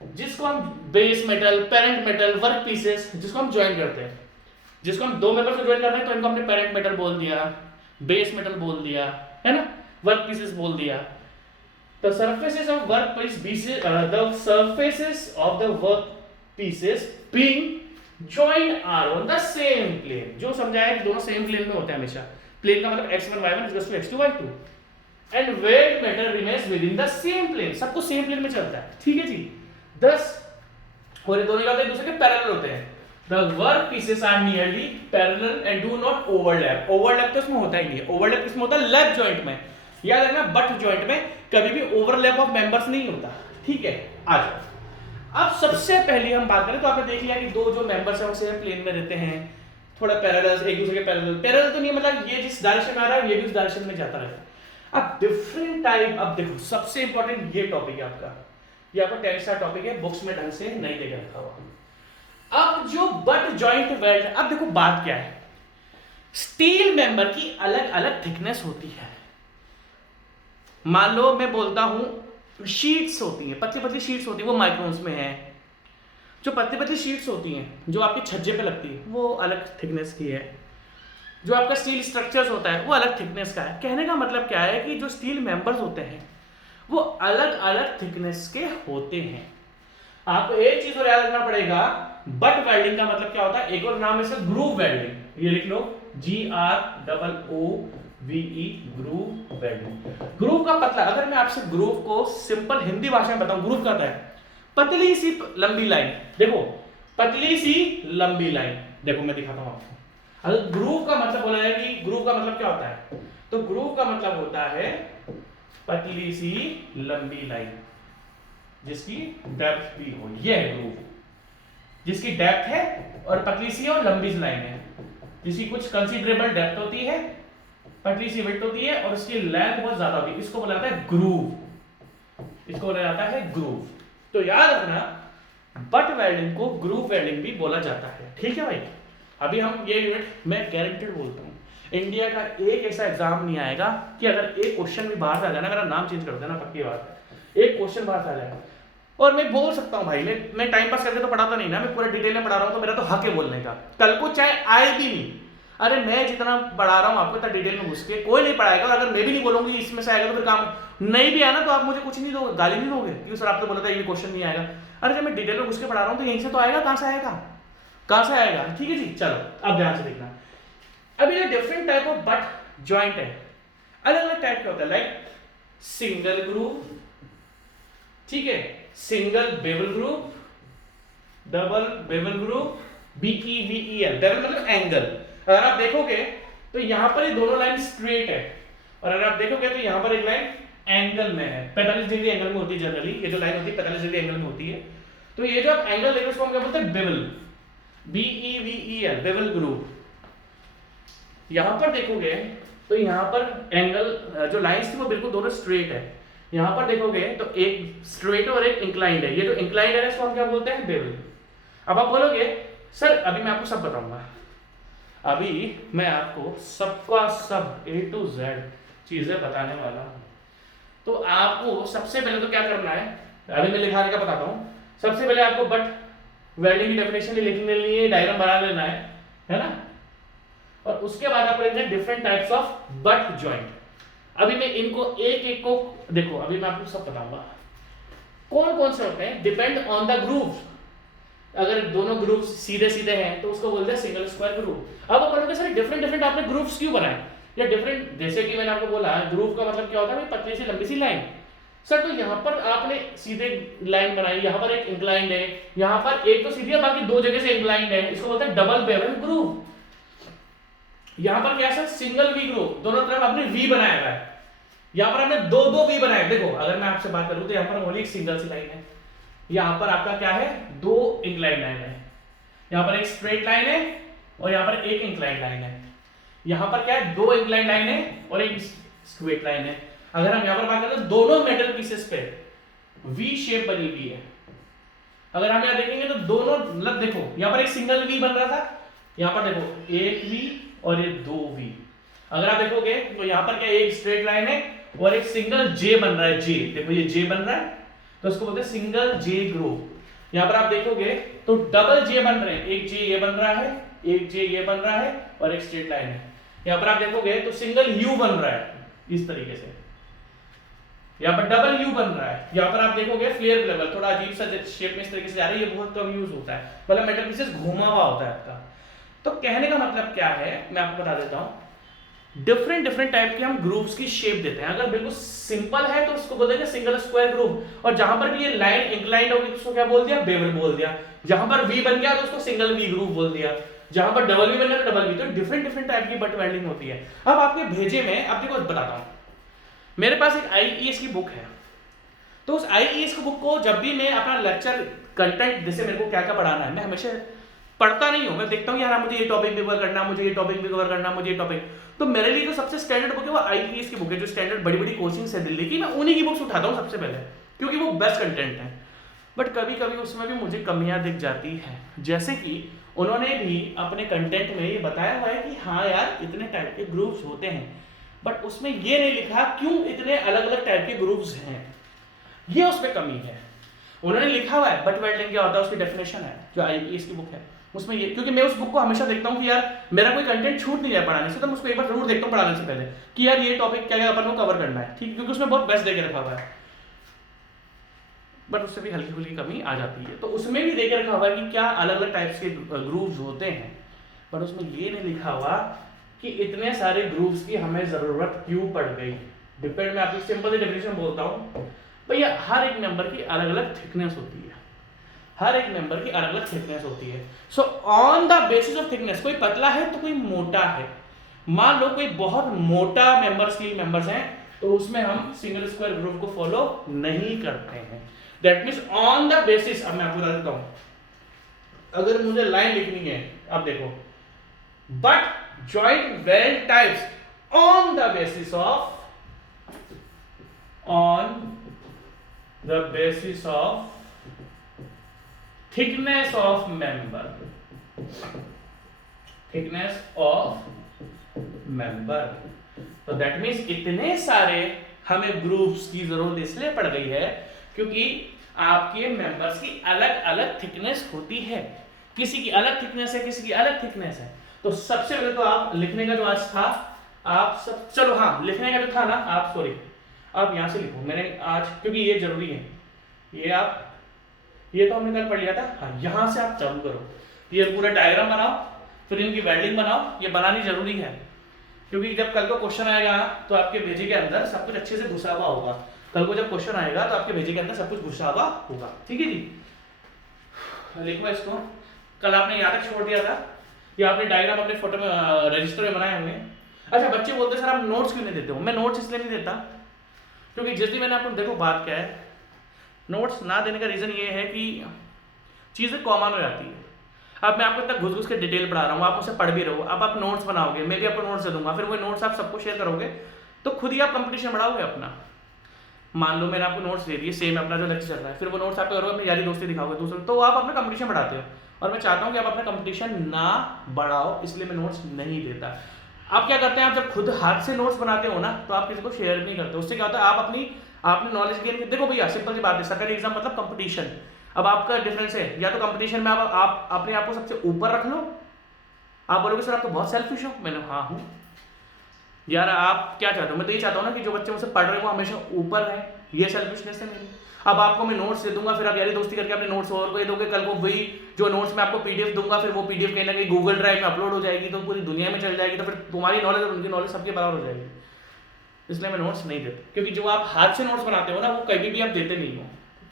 जिसको हम base metal, parent metal, work pieces जिसको हम ज्वाइन करते हैं, जिसको हम दो मेंबर्स को ज्वाइन कर रहे हैं तो इनको हमने पेरेंट मेटल बोल दिया, बेस मेटल बोल दिया, है ना, वर्क पीसेस बोल दिया। The surfaces of work pieces, the surfaces of the work pieces being joined are on the same plane. जो समझाया कि दोनों सेम प्लेन में होते हैं हमेशा, प्लेन का मतलब x1 y1 is equal to x2 y2 and weight metal remains within the same plane, सबको सेम प्लेन में चलता है। ठीक है जी, thus और ये दोनों क्या होते हैं, एक दूसरे के पैरेलल होते हैं। The work pieces are nearly parallel and do not overlap. Overlap तो इसमें होता ही नहीं है, overlap इसमें होता है लैप जॉइंट में। याद रखना बट जॉइंट में कभी भी ओवरलैप ऑफ मेंबर्स नहीं होता, ठीक है। आ जाओ, अब सबसे पहले हम बात करें तो आपने देख लिया कि दो जो मेंबर्स हैं वो सेम प्लेन में रहते हैं, थोड़ा पैरेलल, एक दूसरे के पैरेलल तो नहीं, मतलब ये जिस डायरेक्शन में आ रहा है ये भी उस डायरेक्शन में जाता रहता है। अब डिफरेंट टाइप, अब देखो सबसे इंपॉर्टेंट ये टॉपिक है आपका, ये आपका 10th का टॉपिक है, बुक्स में ढंग से नहीं देकर रखा हुआ। अब जो बट जॉइंट वेल्ड, अब देखो बात क्या है, स्टील मेंबर की अलग अलग थिकनेस होती है। मान लो मैं बोलता हूं शीट्स होती हैं, पतली पतली शीट्स होती है, वो माइक्रोन्स में है। जो पतली पतली शीट्स होती हैं जो आपके छज्जे पे लगती है वो अलग थिकनेस की है। जो आपका स्टील स्ट्रक्चर्स होता है वो अलग थिकनेस का है। कहने का मतलब क्या है कि जो स्टील मेंबर्स होते हैं वो अलग अलग थिकनेस के होते हैं। आपको एक चीज और याद रखना पड़ेगा, बट वेल्डिंग का मतलब क्या होता है, एक और नाम है इसका ग्रूव वेल्डिंग, ये लिख लो GROOVE, ग्रूव वेल्डिंग। ग्रूव का पतला, अगर मैं आपसे ग्रूव को सिंपल हिंदी भाषा में बताऊं, ग्रूव कहता है पतली सी लंबी लाइन। देखो पतली सी लंबी लाइन, देखो मैं दिखाता हूं आपको। अगर ग्रूव का मतलब बोला जाए कि ग्रूव का मतलब क्या होता है, तो ग्रूव का मतलब होता है पतली सी लंबी लाइन जिसकी डेप्थ भी हो, ये है ग्रूव, जिसकी डेप्थ है और पतली सी और लंबी सी लाइन है, जिसकी कुछ कंसीडरेबल डेप्थ होती है, पतली सी विड्थ होती है और उसकी लेंथ बहुत ज्यादा होती है, इसको बोला जाता है ग्रूव, इसको बोला जाता है ग्रूव। तो याद रखना बट वेल्डिंग को ग्रूव वेल्डिंग भी बोला जाता है, ठीक है भाई। अभी हम ये यूनिट मैं गारंटेड बोलता हूँ, इंडिया का एक ऐसा एग्जाम नहीं आएगा कि अगर एक क्वेश्चन भी बाहर से आ जाए ना, मेरा नाम चेंज कर देना, पक्की बात है, एक क्वेश्चन बाहर से आ जाएगा। और मैं बोल सकता हूँ भाई, मैं टाइम पास करके तो पढ़ाता नहीं ना, मैं पूरा डिटेल में पढ़ा रहा हूँ, तो मेरा तो हक है बोलने का, कल को चाहे आए भी नहीं। अरे मैं जितना पढ़ा रहा हूँ आपको इतना डिटेल में घुस के कोई नहीं पढ़ाएगा, अगर मैं भी नहीं बोलूंगी इसमें से आएगा तो फिर काम नहीं भी आना तो आप मुझे कुछ नहीं दोगे, गाली नहीं दोगे क्योंकि सर आपने बोला था ये क्वेश्चन नहीं आएगा। अरे जब मैं डिटेल में घुस के पढ़ा रहा हूँ तो यहीं से तो आएगा, कहाँ से आएगा, कहाँ से आएगा, ठीक है जी। चलो अब ध्यान से देखना, अभी ये different type of butt joint है, अलग अलग टाइप के होता है, लाइक सिंगल ग्रूव, ठीक है, single bevel groove, double bevel groove, BEVEL, bevel मतलब एंगल। अगर आप देखोगे तो यहां पर ये दोनों लाइन स्ट्रेट है, और अगर आप देखोगे तो यहां पर एक लाइन एंगल में है, 45 डिग्री एंगल में होती है जनरली, ये जो लाइन होती है 45 डिग्री एंगल में होती है। तो ये जो आप एंगल देखो उसको हम क्या बोलते हैं, बेवल, BEVEL, बेवल ग्रूव। यहां पर देखोगे तो यहां पर एंगल जो लाइंस थी वो बिल्कुल दोनों स्ट्रेट है, यहां पर देखोगे तो एक स्ट्रेट और एक इंक्लाइंड है, ये जो इंक्लाइंड है इसको हम क्या बोलते हैं, बेवल। अब आप बोलोगे सर अभी मैं आपको सब बताऊंगा, अभी मैं आपको सबका सब A to Z चीजें बताने वाला हूं। तो आपको सबसे पहले तो क्या करना है, अभी मैं लिखा का बताता हूं। सबसे पहले आपको बट वेल्डिंग की डेफिनेशन लिख लेनी है, डायग्राम बना लेना है ना, और उसके बाद आपको लिखना है different types of butt joint. अभी मैं इनको एक एक को देखो, अभी मैं आपको सब बताऊंगा कौन कौन से होते हैं, डिपेंड ऑन द ग्रूव। अगर दोनों ग्रुप्स सीधे सीधे हैं तो उसको बोलते हैं सिंगल स्क्वायर ग्रुप। अब आप बोलोगे सर डिफरेंट डिफरेंट आपने ग्रुप्स क्यों बनाए, या डिफरेंट, जैसे कि मैंने आपको बोला ग्रुप का मतलब क्या होता है, पतली सी लंबी सी लाइन। सर तो यहाँ पर आपने सीधे लाइन बनाई, यहाँ पर एक इंक्लाइंड है, यहाँ पर एक तो सीधी है बाकी दो जगह से इंक्लाइंड है, इसको बोलते हैं डबल बेवल ग्रुप। यहाँ पर क्या है, सिंगल वी ग्रुप, दोनों तरफ आपने वी बनाया है, यहाँ पर आपने दो दो वी बनाए। देखो अगर मैं आपसे बात करूं तो यहाँ पर ओनली एक सिंगल सी लाइन है, यहाँ पर आपका क्या है, दो इंक्लाइंड लाइन है, यहाँ पर एक स्ट्रेट लाइन है और यहाँ पर एक इंक्लाइंड लाइन है, यहाँ पर क्या है, दो इंक्लाइंड लाइन है और एक स्ट्रेट लाइन है। अगर हम यहाँ पर बात करें तो दोनों मेटल पीसेस पे वी शेप बनी हुई है। अगर हम यहाँ देखेंगे तो दोनों मतलब देखो यहाँ पर एक सिंगल वी बन रहा था, यहाँ पर देखो एक वी और ये दो वी। अगर आप देखोगे तो यहाँ पर क्या एक स्ट्रेट लाइन है और एक सिंगल जे बन रहा है, जे देखो ये जे बन रहा है तो इसको बोलते हैं सिंगल जे ग्रुप। यहाँ पर आप देखोगे तो डबल जे बन रहे हैं, एक जे ये बन रहा है, एक जे ये बन रहा है और एक स्ट्रेट लाइन है। यहाँ पर आप देखोगे तो सिंगल यू बन रहा है इस तरीके से, यहाँ पर डबल यू बन रहा है। यहाँ पर आप देखोगे फ्लेयर लेवल थोड़ा अजीब सा शेप में इस तरीके से जा रहा है, ये बहुत कम यूज होता है, मतलब मेटल पीसेस घुमा हुआ होता है आपका। तो कहने का मतलब क्या है मैं आपको बता देता हूँ, डिफरेंट डिफरेंट टाइप के हम ग्रूव्स की शेप देते हैं। अगर बिल्कुल सिंपल है तो उसको बोलेंगे सिंगल स्क्वायर ग्रूव, और जहां पर भी ये लाइन इंक्लाइंड होगी तो उसको क्या बोल दिया, बेवल बोल दिया। जहां पर वी बन गया तो उसको सिंगल वी ग्रूव बोल दिया, जहां पर डबल वी बन गया तो डबल वी। तो डिफरेंट डिफरेंट टाइप की बट वेल्डिंग होती है। अब आपके भेजे में अब देखो बताता हूं, मेरे पास एक आईईएस की बुक है, तो उस आईईएस की बुक को जब भी मैं अपना लेक्चर कंटेंट, जैसे मेरे को क्या क्या पढ़ाना है, मैं हमेशा पढ़ता नहीं हूँ, मैं देखता हूँ यार मुझे ये टॉपिक भी कवर करना, मुझे ये टॉपिक भी कवर करना, मुझे ये टॉपिक, तो मेरे लिए जो सबसे स्टैंडर्ड बुक है वो आईईएस की बुक है, जो स्टैंडर्ड बड़ी बड़ी कोचिंग्स है दिल्ली की, मैं उन्हीं की बुक्स उठाता हूँ सबसे पहले, क्योंकि वो बेस्ट कंटेंट है। बट कभी कभी उसमें भी मुझे कमियां दिख जाती हैं, जैसे कि उन्होंने भी अपने कंटेंट में ये बताया हुआ है कि हाँ यार इतने टाइप के ग्रुप्स होते हैं, बट उसमें ये नहीं लिखा क्यों इतने अलग अलग टाइप के ग्रुप्स हैं, ये उसमें कमी है। उन्होंने लिखा हुआ है बट वेल्डिंग क्या होता है, उसकी डेफिनेशन है जो आईईएस की बुक है उसमें ये, क्योंकि मैं उस बुक को हमेशा देखता हूँ कि यार मेरा कोई कंटेंट छूट नहीं जाए पढ़ाने से, तो मैं उसको एक बार जरूर देखता हूँ पढ़ाने से पहले कि यार ये टॉपिक क्या क्या अपन को कवर करना है, ठीक, क्योंकि उसमें बहुत बेस्ट देके रखा हुआ है। बट उससे भी हल्की फुल्की कमी आ जाती है, तो उसमें भी देके रखा हुआ है कि क्या अलग अलग टाइप्स के ग्रुप्स होते हैं, बट उसमें ये नहीं लिखा हुआ कि इतने सारे ग्रुप्स की हमें जरूरत क्यों पड़ गई। डिपेंड, मैं आपको सिंपल सी डेफिनेशन बोलता हूँ भैया, हर एक मेंबर की अलग अलग थिकनेस होती है, हर एक मेंबर की अलग अलग थिकनेस होती है। So on the basis of thickness, कोई पतला है तो कोई मोटा है, मान लो कोई बहुत मोटा मेंबर्स हैं, तो उसमें हम सिंगल स्क्वायर ग्रुप को फॉलो नहीं करते हैं। That means on the basis, अब मैं आपको बता देता हूं, अगर मुझे लाइन लिखनी है, अब देखो, butt joint weld types on the basis of thickness of member, thickness of member. तो दैट मीन्स इतने सारे हमें ग्रुप्स की जरूरत इसलिए पड़ गई है क्योंकि आपके मेंबर्स की अलग अलग थिकनेस होती है, किसी की अलग थिकनेस है, किसी की अलग थिकनेस है। तो सबसे पहले तो आप लिखने का जो आज था, आप सब, चलो हाँ, लिखने का जो था ना, आप सॉरी, आप यहां से लिखो, मैंने आज, क्योंकि ये जरूरी है, ये तो हमने कल पढ़ लिया था, हाँ, यहां से आप चालू करो, ये पूरा डायग्राम बनाओ, फिर इनकी वेल्डिंग बनाओ, ये बनानी जरूरी है, क्योंकि जब कल को क्वेश्चन आएगा तो आपके भेजे के अंदर सब कुछ अच्छे से घुसा हुआ होगा, कल को जब क्वेश्चन आएगा तो आपके भेजे के अंदर सब कुछ घुसा हुआ होगा, ठीक है जी। लिखो इसको, कल आपने यहाँ तक छोड़ दिया था, या आपने डायग्राम अपने फोटो में रजिस्टर में बनाए होंगे। अच्छा, बच्चे बोलते सर आप नोट्स क्यों नहीं देते हो? मैं नोट्स इसलिए नहीं देता क्योंकि जिस दिन मैंने आपको, देखो बात क्या है, नोट्स ना देने का रीजन ये है कि चीजें कॉमन हो जाती है। अब मैं आपको इतना घुस घुस के डिटेल पढ़ा रहा हूँ, आप मुझसे पढ़ भी रहो, अब आप नोट्स बनाओगे, मैं भी आपको नोट्स दे दूंगा, फिर वो नोट्स आप सबको शेयर करोगे, तो खुद ही आप कंपटीशन बढ़ाओगे अपना। मान लो मैंने आपको नोट्स दे दिए, सेम अपना जो लेक्चर चल रहा है, फिर वो नोट्स आप करोगे, अपनी यारी दोस्ती दिखाओगे दूसरे, तो आप अपना कंपटीशन बढ़ाते हो, और मैं चाहता हूँ कि आप अपना कंपटीशन ना बढ़ाओ, इसलिए मैं नोट्स नहीं देता। आप क्या करते हैं, आप जब खुद हाथ से नोट्स बनाते हो ना, तो आप किसी को शेयर नहीं करते, उससे क्या होता है, आप आपने नॉलेज गेन कर, देखो भैया सिंपल सी बात है, सरकारी एग्जाम मतलब कंपटीशन। अब आपका डिफरेंस है, या तो कंपटीशन में आप अपने आप को सबसे ऊपर रख लो, आप बोलोगे सर आप तो बहुत सेल्फिश हो, मैंने हाँ हूँ यार, आप क्या चाहते हो? मैं तो ये चाहता हूँ ना कि जो बच्चे मुझसे पढ़ रहे हो वो हमेशा ऊपर रहे, ये सेल्फिशनेस है मेरी। अब आपको मैं नोट्स दे दूंगा, फिर आप यारी दोस्ती करके अपने नोट्स और को दे दोगे, कल को वही जो नोट्स मैं आपको पीडीएफ दूंगा, फिर वो पीडीएफ कहीं ना कहीं गूगल ड्राइव में अपलोड हो जाएगी, तो पूरी दुनिया में चल जाएगी, तो फिर तुम्हारी नॉलेज और उनकी नॉलेज सबके बराबर हो जाएगी। इसलिए मैं नोट्स नहीं देता, क्योंकि जो आप हाथ से नोट्स बनाते हो ना, वो कभी भी आप देते नहीं हो।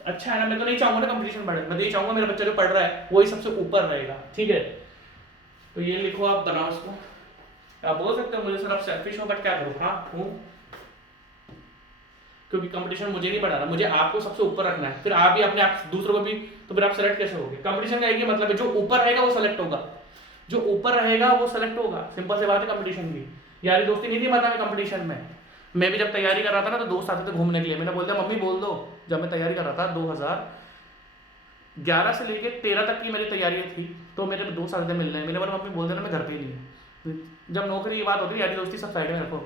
अच्छा है ना, मैं तो नहीं चाहूंगा ना कंपटीशन बढ़े, मैं तो ये चाहूंगा मेरा बच्चा जो पढ़ रहा है वही सबसे ऊपर रहेगा, ठीक है। तो ये लिखो, आप बनाओ उसको, आप बोल सकते हो मुझे सर आप सेल्फिश हो, बट क्या करूँ, हाँ हूँ, क्योंकि कंपटीशन मुझे नहीं बढ़ाना, मुझे आपको सबसे ऊपर रखना है, फिर आप भी अपने आप दूसरों को भी, तो फिर आप सेलेक्ट कैसे होगे? कंपटीशन का एक मतलब है, जो ऊपर रहेगा वो सेलेक्ट होगा, जो ऊपर रहेगा वो सेलेक्ट होगा, सिंपल से बात है। कंपटीशन की यारी दोस्ती नहीं थी मतलब कंपटीशन में, मैं भी जब तैयारी कर रहा था ना, तो दोस्त आते थे घूमने के लिए, मैंने बोलता मम्मी बोल दो, जब मैं तैयारी कर रहा था 2011 से लेके 13 तक की मेरी तैयारी थी, तो मेरे दोस्त आते थे मिलने, मैंने बोला मम्मी बोल देना मैं घर पे ही नहीं हूँ। जब नौकरी की बात होती है, यारी दोस्ती सब साइड में रखो,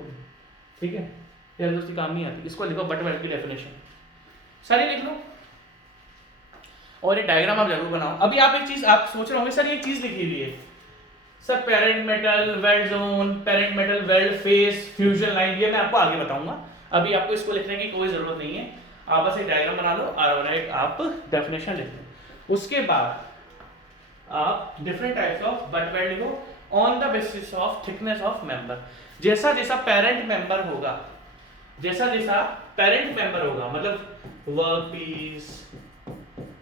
ठीक है, यारी दोस्ती काम नहीं आती। इसको लिखो बट वर्ड की डेफिनेशन सारी लिख लो, और ये डायग्राम आप जरूर बनाओ। अभी आप एक चीज आप सोच रहे होंगे सर ये चीज लिखी हुई है sir, parent metal weld zone, parent metal weld face, fusion line, ये मैं आपको आगे बताऊंगा, अभी आपको इसको लिखने की कोई जरूरत नहीं है, आप बस एक डायग्राम बना लो और आप डेफिनेशन लिख लो। उसके बाद आप different types of butt weld लिखो on the basis of thickness of member. जैसा जैसा पेरेंट मेंबर होगा, जैसा जैसा पेरेंट मेंबर होगा, मतलब वर्क पीस,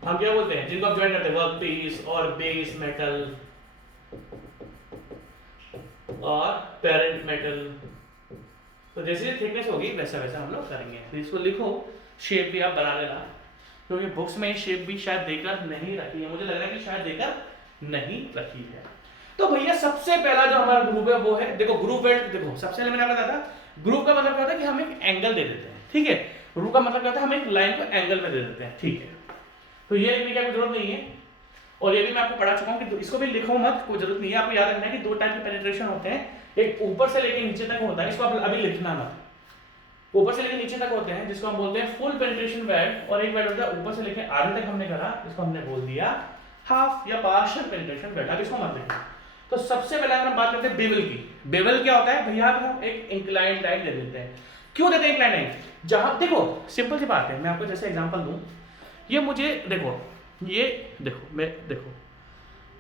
हम क्या बोलते हैं जिनको आप ज्वाइन करते हैं, वर्क पीस और बेस मेटल और पेरेंट मेटल, तो जैसे थिकनेस होगी वैसा वैसा हम लोग करेंगे। तो इसको लिखो, शेप भी आप बना लेना, क्योंकि बुक्स में शेप भी शायद देकर नहीं रखी है, मुझे लग रहा है कि शायद देकर नहीं रखी है। तो भैया सबसे पहला जो हमारा ग्रुप है वो है, देखो ग्रुप वेल्ड, देखो सबसे पहले मैंने बताया था ग्रुप का मतलब क्या होता है कि हम एक एंगल दे देते हैं, ठीक है। ग्रुप का मतलब क्या होता है, हम एक लाइन को एंगल में दे देते हैं, ठीक है। तो ये लिखने की कोई जरूरत नहीं है, और ये भी मैं आपको पढ़ा चुका हूँ कि इसको भी लिखो मत, कोई जरूरत नहीं है। आपको याद रखना है कि दो टाइप के पेनिट्रेशन होते हैं, एक ऊपर से लेके नीचे तक होता है, इसको आप अभी लिखना मत। ऊपर से लेके नीचे तक होते हैं जिसको हम बोलते हैं फुल पेनिट्रेशन वेल्ड, और एक वेल्ड होता है ऊपर से लेके आधे तक हमने करा, इसको हमने बोल दिया हाफ या पार्शियल पेनिट्रेशन वेल्ड। अब इसको मत लिखना। तो सबसे पहले अगर हम बात करते हैं बेवल की, बेवल क्या होता है भैया, हम एक इंक्लाइन लाइन दे देते हैं। क्यों देते हैं इंक्लाइन लाइन? जहां देखो सिंपल सी बात है, मैं आपको जैसे एग्जांपल दूं, ये मुझे देखो, ये देखो, मैं देखो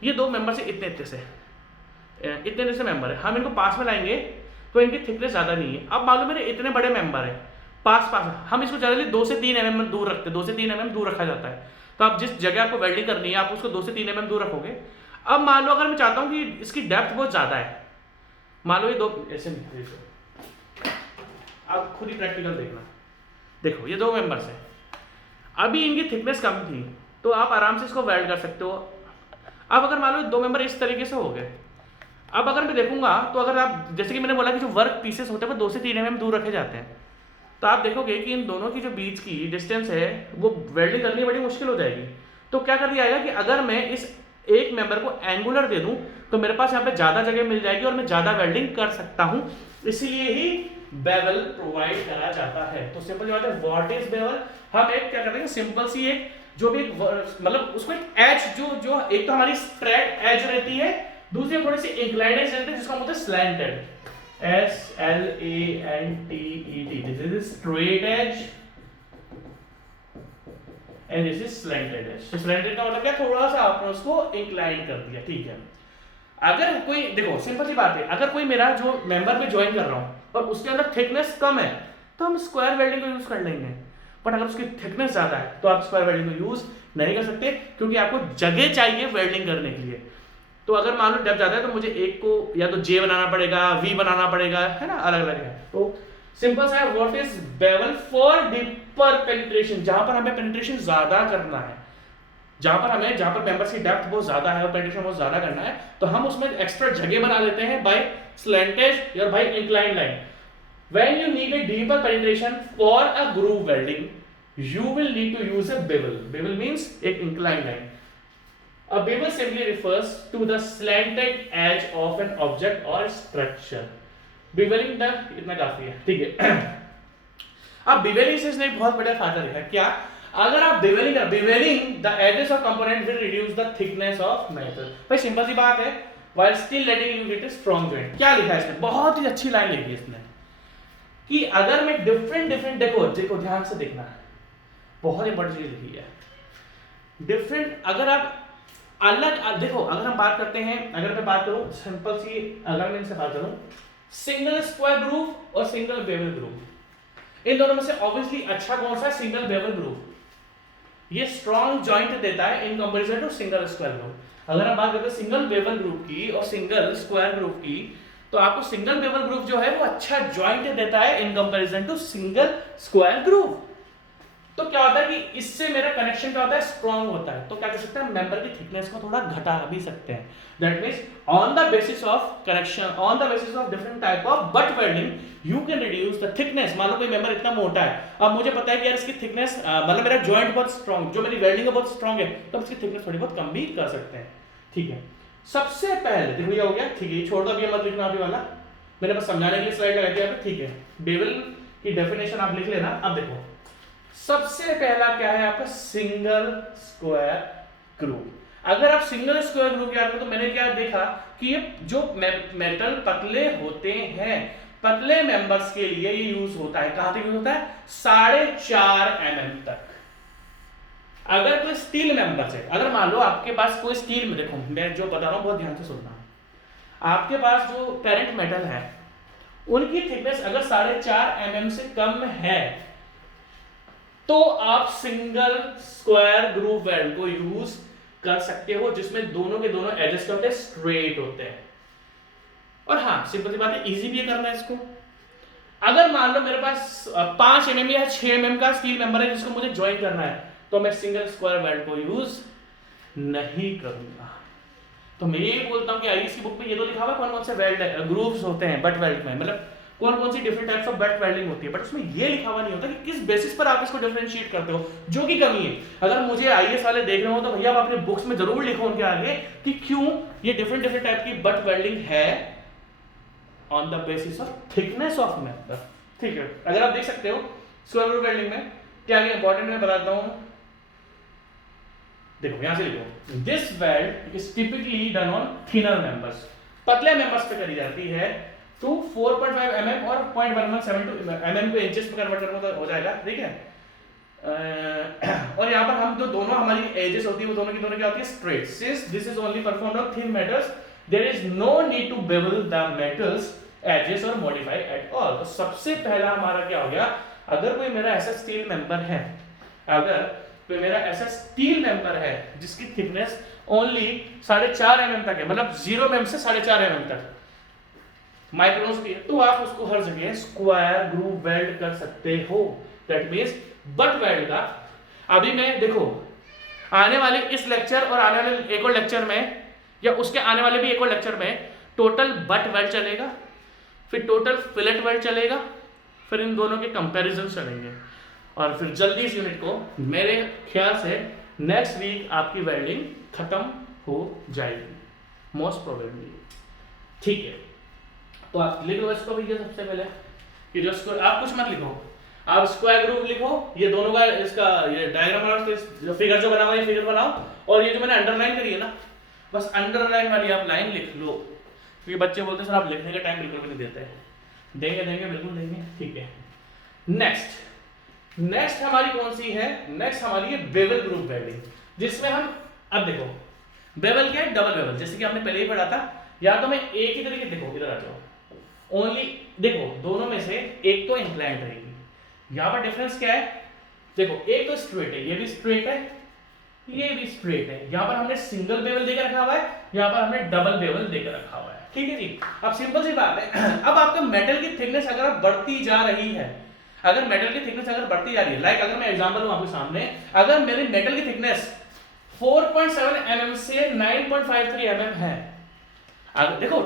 ये दो मेंबर से इतने से मेंबर है, हम इनको पास में लाएंगे तो इनकी थिकनेस ज्यादा नहीं है। अब मालूम मेरे इतने बड़े मेंबर है पास हम इसको जनरली 2 से 3 mm दूर रखते हैं, 2 से 3 mm दूर रखा जाता है। तो आप जिस जगह आपको वेल्डिंग करनी है आप उसको 2 से 3 mm दूर रखोगे। अब मान लो अगर मैं चाहता हूं कि इसकी डेप्थ बहुत ज्यादा है, मान लो ये दो ऐसे नहीं, आप खुद ही प्रैक्टिकल देखना, देखो ये दो मेंबर्स है, अभी इनकी थिकनेस कम थी तो आप आराम से इसको वेल्ड कर सकते हो। अब अगर मान लो दो मेंबर इस तरीके से हो गए, अब अगर मैं देखूंगा तो अगर आप जैसे कि मैंने बोला कि जो वर्क पीसेस होते हैं वो 2 से 3 mm दूर रखे जाते हैं, तो आप देखोगे कि इन दोनों की जो बीच की डिस्टेंस है वो वेल्डिंग करनी बड़ी मुश्किल हो जाएगी। तो क्या कर दिया जाएगा कि अगर मैं इस एक मेंबर को एंगुलर दे दूं तो मेरे पास यहाँ पे ज्यादा जगह मिल जाएगी और मैं ज्यादा वेल्डिंग कर सकता हूं, इसलिए ही बेवल प्रोवाइड करा जाता है। तो सिंपल बात है, व्हाट इज बेवल? हम एक क्या करते हैं, सिंपल सी एक जो भी मतलब उसको एक एज जो एक तो हमारी स्ट्रेट एज रहती है, दूसरी थोड़ी सी इंक्लाइंड एज रहती है जिसको हम बोलते हैं slanted, SLANTED। This is straight edge and this is slanted edge. तो स्लैंटेड का मतलब क्या, थोड़ा सा आपने उसको इंक्लाइन कर दिया, ठीक है। अगर कोई देखो सिंपल सी बात है, अगर कोई मेरा जो मेंबर में ज्वाइन कर रहा हूं और उसके अंदर थिकनेस कम है तो हम स्क्वायर वेल्डिंग को यूज कर लेंगे, बट अगर उसकी थिकनेस ज्यादा है तो आप स्क्वायर वेल्डिंग को यूज नहीं कर सकते, क्योंकि आपको जगह चाहिए वेल्डिंग करने के लिए। तो अगर मान लो डेप्थ ज्यादा है तो मुझे एक को या तो जे बनाना पड़ेगा, वी बनाना पड़ेगा, है ना, अलग अलग है। तो सिंपल सा है, what is bevel? For deeper penetration, जहां पर हमें पेनिट्रेशन ज्यादा करना है, जहां पर मेंबर्स की डेप्थ बहुत ज्यादा है और पेनिट्रेशन बहुत ज्यादा करना है, तो हम उसमें एक्स्ट्रा जगह बना लेते हैं बाय स्लैंटेज या by incline line. When you need a deeper penetration for a groove welding, you will need to use a bevel. Bevel means एक inclined line. A bevel simply refers to the slanted edge of an object or structure. Beveling का इतना काफी है, ठीक है। अब beveling से इसने एक बहुत बड़ा फायदा देखा, क्या? अगर आप beveling the edges of component will reduce the thickness of metal। भाई सिंपल सी बात है, while still letting you get a strong joint। क्या लिखा है इसमें? बहुत ही अच्छी लाइन लिखी है इसने कि अगर मैं डिफरेंट देखो ध्यान से देखना, बहुत इंपॉर्टेंट चीज लिखी है। डिफरेंट अगर आप अलग देखो, अगर हम बात करते हैं, अगर मैं बात करूं सिंपल सी, अगर मैं इनसे बात करूं सिंगल स्क्वायर ग्रूव और सिंगल बेवल ग्रूव, इन दोनों में से ऑब्वियसली अच्छा कौन सा है? Single bevel groove. ये स्ट्रॉन्ग जॉइंट देता है in comparison to single square groove. अगर हम बात करते हैं सिंगल बेवल ग्रूव की और सिंगल स्क्वायर ग्रूव की, तो आपको सिंगल बेवल ग्रूव जो है वो अच्छा जॉइंट देता है in comparison to single square groove. तो क्या होता है कि इससे मेरा कनेक्शन क्या होता है? स्ट्रॉन्ग होता है। तो क्या कर सकते हैं, मेंबर की थिकनेस को थोड़ा घटा भी सकते हैं। That means on the basis of connection, on the basis of different type of butt welding you can reduce the thickness. मान लो कोई मेंबर इतना मोटा है, अब मुझे पता है कि यार इसकी थिकनेस मतलब मेरा जॉइंट बहुत स्ट्रॉन्ग, जो मेरी वेल्डिंग है बहुत स्ट्रॉन्ग है, तो इसकी थिकनेस थोड़ी बहुत कम भी कर सकते हैं, ठीक है। सबसे पहले देखो ये हो गया, ठीक है, ये छोड़ दो, अभी मत लिखना अभी वाला, मैंने बस समझाने के लिए स्लाइड लगाई थी यहाँ पे, ठीक है। बेवल की डेफिनेशन आप लिख लेना। अब देखो सबसे पहला क्या है आपका? Single square groove. अगर आप सिंगल स्क्वायर ग्रूव याद करो तो मैंने क्या देखा कि ये जो मेटल पतले होते हैं, पतले मेंबर्स के लिए ये यूज होता है। कहां तक यूज होता है? 4.5 mm तक। अगर कोई स्टील मेंबर है, अगर मान लो आपके पास कोई स्टील में, देखो मैं जो बता रहा हूं बहुत ध्यान से सुनना, आपके पास जो पेरेंट मेटल है उनकी थिकनेस अगर 4.5 mm से कम है तो आप सिंगल स्क्वायर ग्रूव वेल्ड को यूज कर सकते हो, जिसमें दोनों के दोनों एजेस क्या होते हैं? स्ट्रेट होते हैं। और हाँ सिंपल सी बात है, इजी भी है करना इसको। अगर मान लो मेरे पास 5 mm या 6 mm का स्टील मेंबर है जिसको मुझे ज्वाइन करना है, तो मैं सिंगल स्क्वायर वेल्ड को यूज नहीं करूंगा। तो मैं ये बोलता हूं कि आईएस की बुक में ये तो लिखा हुआ है कौन कौन से वेल्ड ग्रूव्स होते हैं बट वेल्ड में, मतलब कौन कौन सी different types of butt welding होती है, बट उसमें ये लिखा हुआ नहीं होता कि किस बेसिस पर आप इसको डिफरेंशिएट करते हो, जो कि कमी है। अगर मुझे आईएएस वाले देख रहे हो तो भैया आप अपने बुक्स में जरूर लिखो उनके आगे कि क्यों ये डिफरेंट डिफरेंट टाइप की बट वेल्डिंग है on the basis of thickness of member. ठीक है, अगर आप देख सकते हो स्क्वायर ग्रूव वेल्डिंग में क्या क्या इंपॉर्टेंट मैं बताता हूं। देखो यहां से लिखो, this weld is typically done on thinner members, पतले मेंबर्स पे करी जाती है टू 4.5 mm और 0.1172 mm को इंचेस में कन्वर्ट करना हो जाएगा। ठीक है, और यहाँ पर हम जो दोनों हमारी एजेस होती है वो दोनों की दोनों क्या होती है straight. Since this is only performed on thin metals there is no need to bevel the metals edges और मॉडिफाई एट ऑल। तो सबसे पहला हमारा क्या हो गया, अगर कोई मेरा ऐसा स्टील मेंबर है, अगर कोई मेरा ऐसा स्टील मेंबर है जिसकी थिकनेस ओनली 4.5 mm तक है, मतलब 0 mm से 4.5 mm तक माइक्रोन्स की, तो आप उसको हर जगह स्क्वायर ग्रूव वेल्ड कर सकते हो। दैट मींस बट वेल्ड का अभी मैं देखो आने वाले इस लेक्चर और आने वाले एक और लेक्चर में या उसके आने वाले भी एक और लेक्चर में टोटल बट वेल्ड चलेगा, फिर टोटल फिलेट वेल्ड चलेगा, फिर इन दोनों के कंपैरिजन चलेंगे, और फिर जल्दी इस यूनिट को मेरे ख्याल से नेक्स्ट वीक आपकी वेल्डिंग खत्म हो जाएगी मोस्ट प्रोबेबली। ठीक है, तो आप लिख लो इसको भैया सबसे पहले कि जो आप कुछ मत लिखो, आप स्क्वायर ग्रूव लिखो, ये दोनों का इसका ये डायग्राम बनाओ, फिगर जो बना हुआ है फिगर बनाओ, और ये जो मैंने अंडरलाइन करी है ना, बस अंडरलाइन वाली आप लाइन लिख लो, क्योंकि बच्चे बोलते हैं सर आप लिखने का टाइम बिल्कुल भी नहीं देते हैं। देंगे बिल्कुल देंगे। ठीक है, नेक्स्ट हमारी कौन सी है, नेक्स्ट हमारी है बेवल ग्रूव वेल्डिंग, जिसमें हम अब देखो बेवल क्या है, डबल बेवल, जैसे कि आपने पहले ही पढ़ा था। या तो मैं एक ही तरीके, देखो इधर आ जाओ, ओनली देखो दोनों में से एक तो इंक्लाइंड रहेगी, यहां पर डिफरेंस क्या है, देखो एक तो स्ट्रेट है, ये भी स्ट्रेट है, ये भी स्ट्रेट है, यहां पर हमने सिंगल बेवल देकर रखा हुआ है, यहां पर हमने डबल बेवल देकर रखा हुआ है। ठीक है जी, अब सिंपल सी बात है, अब आपका मेटल की थिकनेस अगर बढ़ती जा रही है, अगर मेटल की थिकनेस अगर बढ़ती जा रही है, लाइक अगर मैं एग्जांपल दूं आपके सामने, अगर मेरी मेटल की थिकनेस 4.7 mm से 9.53 mm है, अगर देखो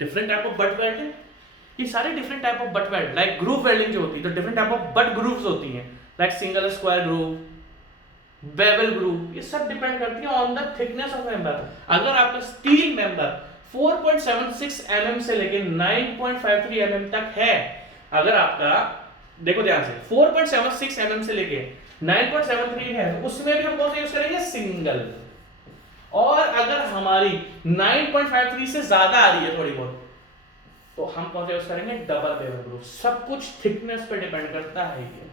different type of butt welding, ये सारे different type of butt weld, like groove welding जो होती है तो different type of butt grooves होती हैं, like single square groove, bevel groove, ये सब डिपेंड करती है on the thickness of member. अगर आपका स्टील मेंबर 4.76 mm से लेके 9.53 mm तक है, अगर आपका देखो ध्यान से 4.76 mm से लेके 9.73 है, तो उसमें भी हम कौन सा यूज करेंगे, सिंगल। और अगर हमारी 9.53 से ज्यादा आ रही है थोड़ी बहुत, तो हम कौन सा यूज करेंगे, डबल बेवल ग्रूव। सब कुछ थिकनेस पे डिपेंड करता है ये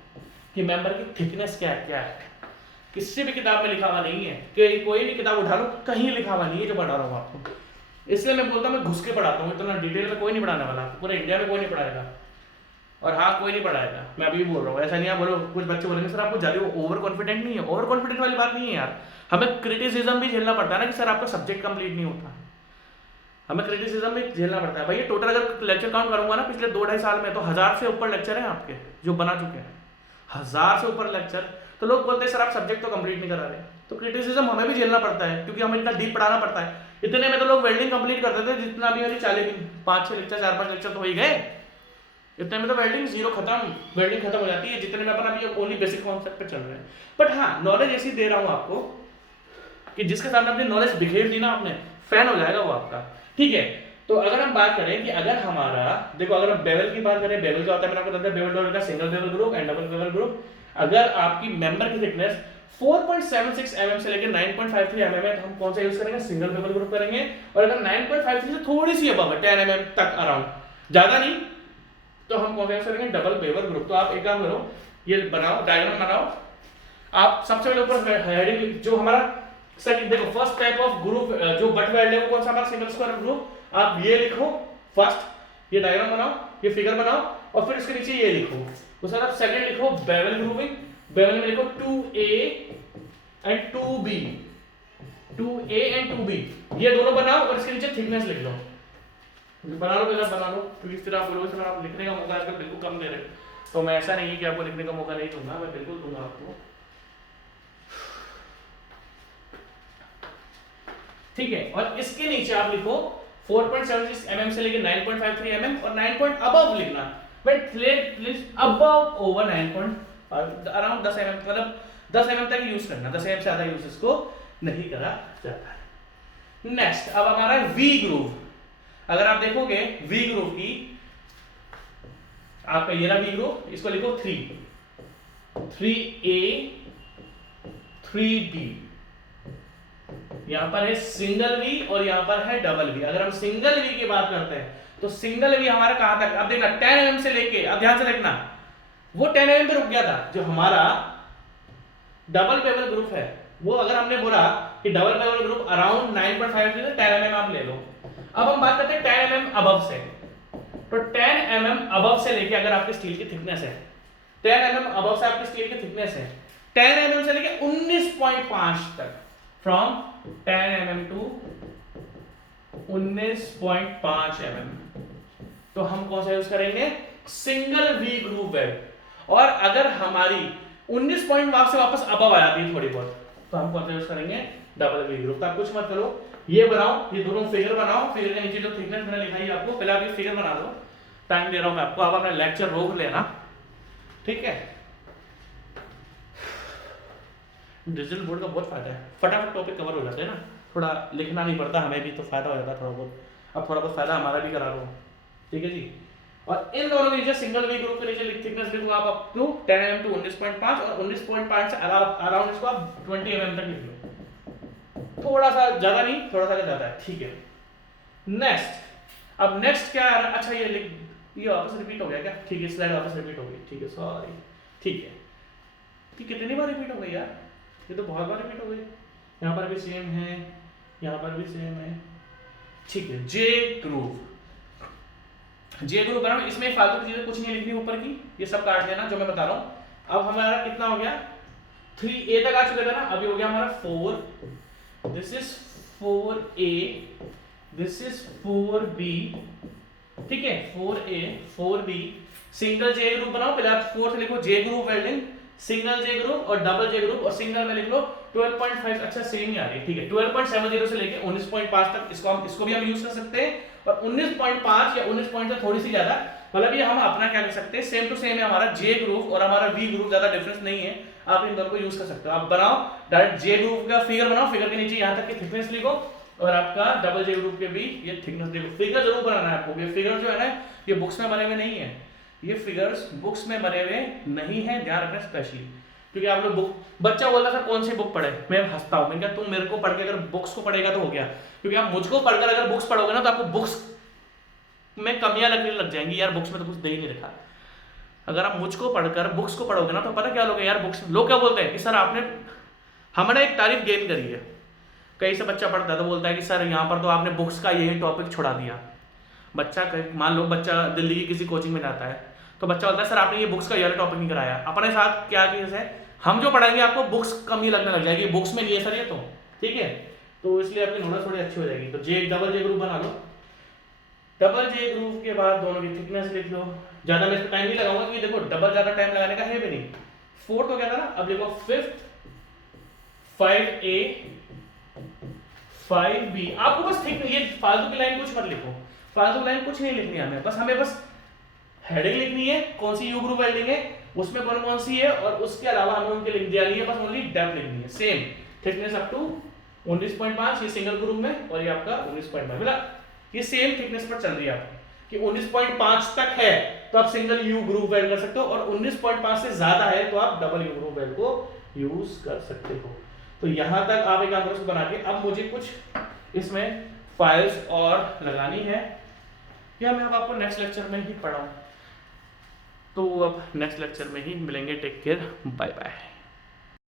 कि मेंबर की थिकनेस क्या क्या है, किसी भी किताब में लिखा हुआ नहीं है, कि कोई भी किताब उठा लो कहीं लिखा हुआ नहीं है जो पढ़ा रहा हूं आपको। इसलिए मैं बोलता हूं मैं घुस के पढ़ाता हूं, इतना डिटेल में कोई नहीं पढ़ाने वाला, पूरे इंडिया में कोई नहीं पढ़ाएगा, और हाँ कोई नहीं पढ़ाएगा, मैं अभी बोल रहा हूँ। ऐसा नहीं आप बोलो, कुछ बच्चे बोलेंगे सर आपको ज्यादा ओवर कॉन्फिडेंट नहीं है, ओवर कॉन्फिडेंट वाली बात नहीं है यार, हमें क्रिटिसिज्म भी झेलना पड़ता है ना कि सर आपका सब्जेक्ट कंप्लीट नहीं होता, हमें क्रिटिसिज्म भी झेलना पड़ता है। भैया टोटल अगर लेक्चर काउंट करूंगा ना पिछले 2-2.5 साल में, तो 1000 से ऊपर लेक्चर हैं आपके जो बना चुके हैं, 1000 से ऊपर लेक्चर। तो लोग बोलते हैं सर आप सब्जेक्ट तो कंप्लीट नहीं करा रहे, तो क्रिटिसिज्म हमें भी झेलना पड़ता है, क्योंकि हमें इतना डीप पढ़ाना पड़ता है। इतने में तो लोग वेल्डिंग कंप्लीट करते थे, जितना भी मेरी 5-6 लेक्चर 4-5 लेक्चर तो हो ही गए, इतने में तो वेल्डिंग जीरो खत्म, वेल्डिंग खत्म हो जाती है, जितने में अपन अभी ओनली बेसिक कॉन्सेप्ट पे चल रहे हैं। बट हाँ नॉलेज ऐसी दे रहा हूँ आपको कि जिसके सामने अपनी नॉलेज बिखेर दी ना आपने, फैन हो जाएगा वो आपका। ठीक है, तो अगर हम बात करें कि अगर हमारा देखो, अगर हम बेवल की बात करें, बेवल क्या होता है मैंने आपको बताया, बेवल का single bevel group and double bevel group. अगर आपकी मेंबर की थिकनेस 4.76 mm से लेकर 9.53 mm है, तो हम कौन सा यूज करेंगे, सिंगल बेवल ग्रुप करेंगे। और अगर 9.53 से थोड़ी सी अबव 10 mm तक अराउंड, ज्यादा नहीं, तो हम कौन सा यूज करेंगे, डबल बेवल ग्रुप। तो आप एक काम करो, ये बनाओ, डायग्राम बनाओ। आप सबसे पहले ऊपर हेडिंग जो हमारा सेकंड देखो, फर्स्ट टाइप ऑफ ग्रुप जो बट वेल्ड है वो कौन सा हमारा, सिंगल स्क्वायर ग्रुप। आप ये लिखो फर्स्ट, ये डायग्राम बनाओ, ये फिगर बनाओ, और फिर इसके नीचे ये लिखो। उसके बाद सेकंड लिखो बेवल ग्रूविंग, बेवल में लिखो 2A and 2B, 2A and 2B, ये दोनों बनाओ और इसके नीचे थिकनेस लिख लो। बना लो पहले, बना लो, क्योंकि फिर आप बोलोगे सर आप लिखने का मौका आजकल बिल्कुल कम दे रहे हैं। तो मैं ऐसा नहीं है कि आपको लिखने का मौका नहीं दूंगा, मैं बिल्कुल दूंगा आपको। ठीक है, और इसके नीचे आप लिखो 4.76 mm से लेके 9.53 mm और 9 पॉइंट अबव लिखना, but please above over 9. Around 10 mm, मतलब 10 mm तक यूज करना, 10 mm से ज्यादा यूज इसको नहीं करा जाता है। नेक्स्ट अब हमारा वी ग्रूव। अगर आप देखोगे वी ग्रूव की, आपका ये रहा वी ग्रूव, इसको लिखो 3A 3B। यहां पर है सिंगल वी और यहां पर है डबल वी। अगर हम सिंगल वी की बात करते हैं तो सिंगल वी हमारा कहां तक, अब देखना 10 mm से लेके, अब ध्यान से देखना, वो 10 mm पे रुक गया था। जो हमारा डबल पेबल ग्रुप है, वो अगर हमने बोला कि डबल पेबल ग्रुप अराउंड 9.5 से 10 mm आप ले लो। अब हम बात करते हैं 10 mm अबव से। तो 10 mm अबव से लेके अगर आपके स्टील की थिकनेस है, 10 mm अबव से आपकी स्टील की थिकनेस है 10 mm से लेके 19.5 तक, फ्रॉम 10 mm टू 19.5 mm, तो हम कौन सा यूज करेंगे, सिंगल वी ग्रूव वेल्ड। और अगर हमारी 19.5 से वापस अबव आ जाती है थोड़ी बहुत, तो हम कौन सा यूज करेंगे, डबल वी ग्रूव। तो आप कुछ मत करो, ये बनाओ, ये दोनों फिगर बनाओ, फिगर के नीचे जो थिकनेस मैंने लिखा है आपको, पहले आप ये फिगर बना दो, टाइम दे रहा हूं मैं आपको, आप अपना लेक्चर रोक लेना, ठीक है। डिजिटल बोर्ड का बहुत फायदा है, फटाफट टॉपिक कवर हो जाते हैं ना, थोड़ा लिखना नहीं पड़ता, हमें भी तो फायदा हो जाता है थोड़ा बहुत। अब थोड़ा बहुत फायदा हमारा भी करा लो, ठीक है जी। और इन दोनों के नीचे सिंगल वी ग्रुप के नीचे थिकनेस लिखो आप अप टू 10 mm टू 19.5, और 19.5 से अराउंड इसको आप 20 mm तक लिख लो, थोड़ा सा ज्यादा नहीं, थोड़ा सा ज्यादा है, ठीक है। नेक्स्ट, अब नेक्स्ट क्या है, अच्छा ये वापस रिपीट हो गया क्या, ठीक है, स्लाइड वापस रिपीट हो गई, ठीक है, सॉरी, ठीक है। कितनी बार रिपीट हो गई यार, ये तो बहुत बार रिपीट हो गई। यहाँ पर भी सेम है, यहाँ पर भी सेम है, ठीक है। जे ग्रूव बनाओ, इसमें फालतू की चीजें कुछ नहीं लिखनी ऊपर की, ये सब काट देना जो मैं बता रहा हूं। अब हमारा कितना हो गया, 3A तक आ चुका था ना, अभी हो गया हमारा 4, this is 4A, this is 4B, ठीक है, 4A 4B। सिंगल जे ग्रुप बनाओ, पहले आप 4 से लिखो जे ग्रुप वेल्डिंग, सिंगल जे ग्रुप और डबल जे ग्रुप, और सिंगल में लिख लो 12.5, अच्छा सेम ही आ रही है, ठीक है। 12.70 से लेके 19.5 तक, इसको भी हम यूज कर सकते हैं, और 19.5 या 19 से थोड़ी सी ज्यादा, मतलब ये हम अपना क्या कर सकते हैं, सेम टू सेम है हमारा जे ग्रुप और हमारा वी ग्रुप, ज्यादा डिफरेंस नहीं है, आप इन दोनों को यूज कर सकते हो। आप बनाओ डायरेक्ट जे ग्रुप का फिगर बनाओ, फिगर के नीचे यहाँ तक की थिकनेस लिखो, और आपका डबल जे ग्रुप के भी ये थिकनेस लिखो। फिगर जरूर बनाना है आपको, ये फिगर जो है ना, ये बुक्स में बने हुए नहीं है, ये फिगर्स बुक्स में बने हुए नहीं है, ध्यान रखना स्पेशली, क्योंकि आप लोग बुक, बच्चा बोलता सर कौन सी बुक पढ़े, मैं हंसता हूं, मैं क्या, तुम मेरे को पढ़ के अगर बुक्स को पढ़ेगा तो हो गया, क्योंकि आप मुझको पढ़कर अगर बुक्स पढ़ोगे ना, तो आपको बुक्स में कमियां लगने लग जाएंगी, यार बुक्स में तो कुछ दे ही नहीं रखा। अगर आप मुझको पढ़कर बुक्स को पढ़ोगे ना, तो पता क्या लोग यार, बुक्स, लोग क्या बोलते हैं कि सर आपने हमने एक तारीफ गेन करी है, कहीं से बच्चा पढ़ता है तो बोलता है कि सर यहाँ पर तो आपने बुक्स का यही टॉपिक छुड़ा दिया। बच्चा, मान लो बच्चा दिल्ली की किसी कोचिंग में जाता है, तो बच्चा बोलता है सर आपने ये बुक्स का ये टॉपिक नहीं कराया। अपने साथ क्या चीज है, हम जो पढ़ाएंगे आपको बुक्स कम ही लगने लग जाएगी, बुक्स में नहीं है सर ये, तो ठीक है, तो इसलिए आपकी नॉलेज थोड़ी अच्छी हो जाएगी। तो डबल जे ग्रुप बना लो, डबल जे ग्रुप के बाद दोनों की थिकनेस लिख लो, ज्यादा मैं इस पर टाइम नहीं लगाऊंगा, क्योंकि देखो डबल ज्यादा टाइम लगाने का है भी नहीं। 4th हो गया था ना, अब लिखो 5th 5A 5B। आपको बस थिक, ये फालतू की लाइन कुछ मत लिखो, फालतू लाइन कुछ नहीं लिखनी है हमें, बस हमें बस हेडिंग लिखनी है, कौन सी यू ग्रुप वेल्डिंग है, उसमें कौन सी है, और उसके अलावा हमें उनके लिख दिया नहीं है, बस ओनली डेप्थ लिखनी है, सेम थिकनेस अप टू 19.5, ये सिंगल ग्रुप में, और ये आपका 19.5, मतलब ये सेम थिकनेस पर चल रही है आपकी, कि 19.5 तक है तो आप सिंगल यू ग्रुप वेल्ड कर सकते हो, और 19.5 से ज्यादा है तो आप डबल यू ग्रुप वेल्ड को यूज कर सकते हो। तो यहां तक आप एक आंसर बना के, अब मुझे कुछ इसमें फाइल्स और लगानी है, या मैं अब आपको नेक्स्ट लेक्चर में ही पढ़ाऊं, तो अब नेक्स्ट लेक्चर में ही मिलेंगे, टेक केयर, बाय बाय।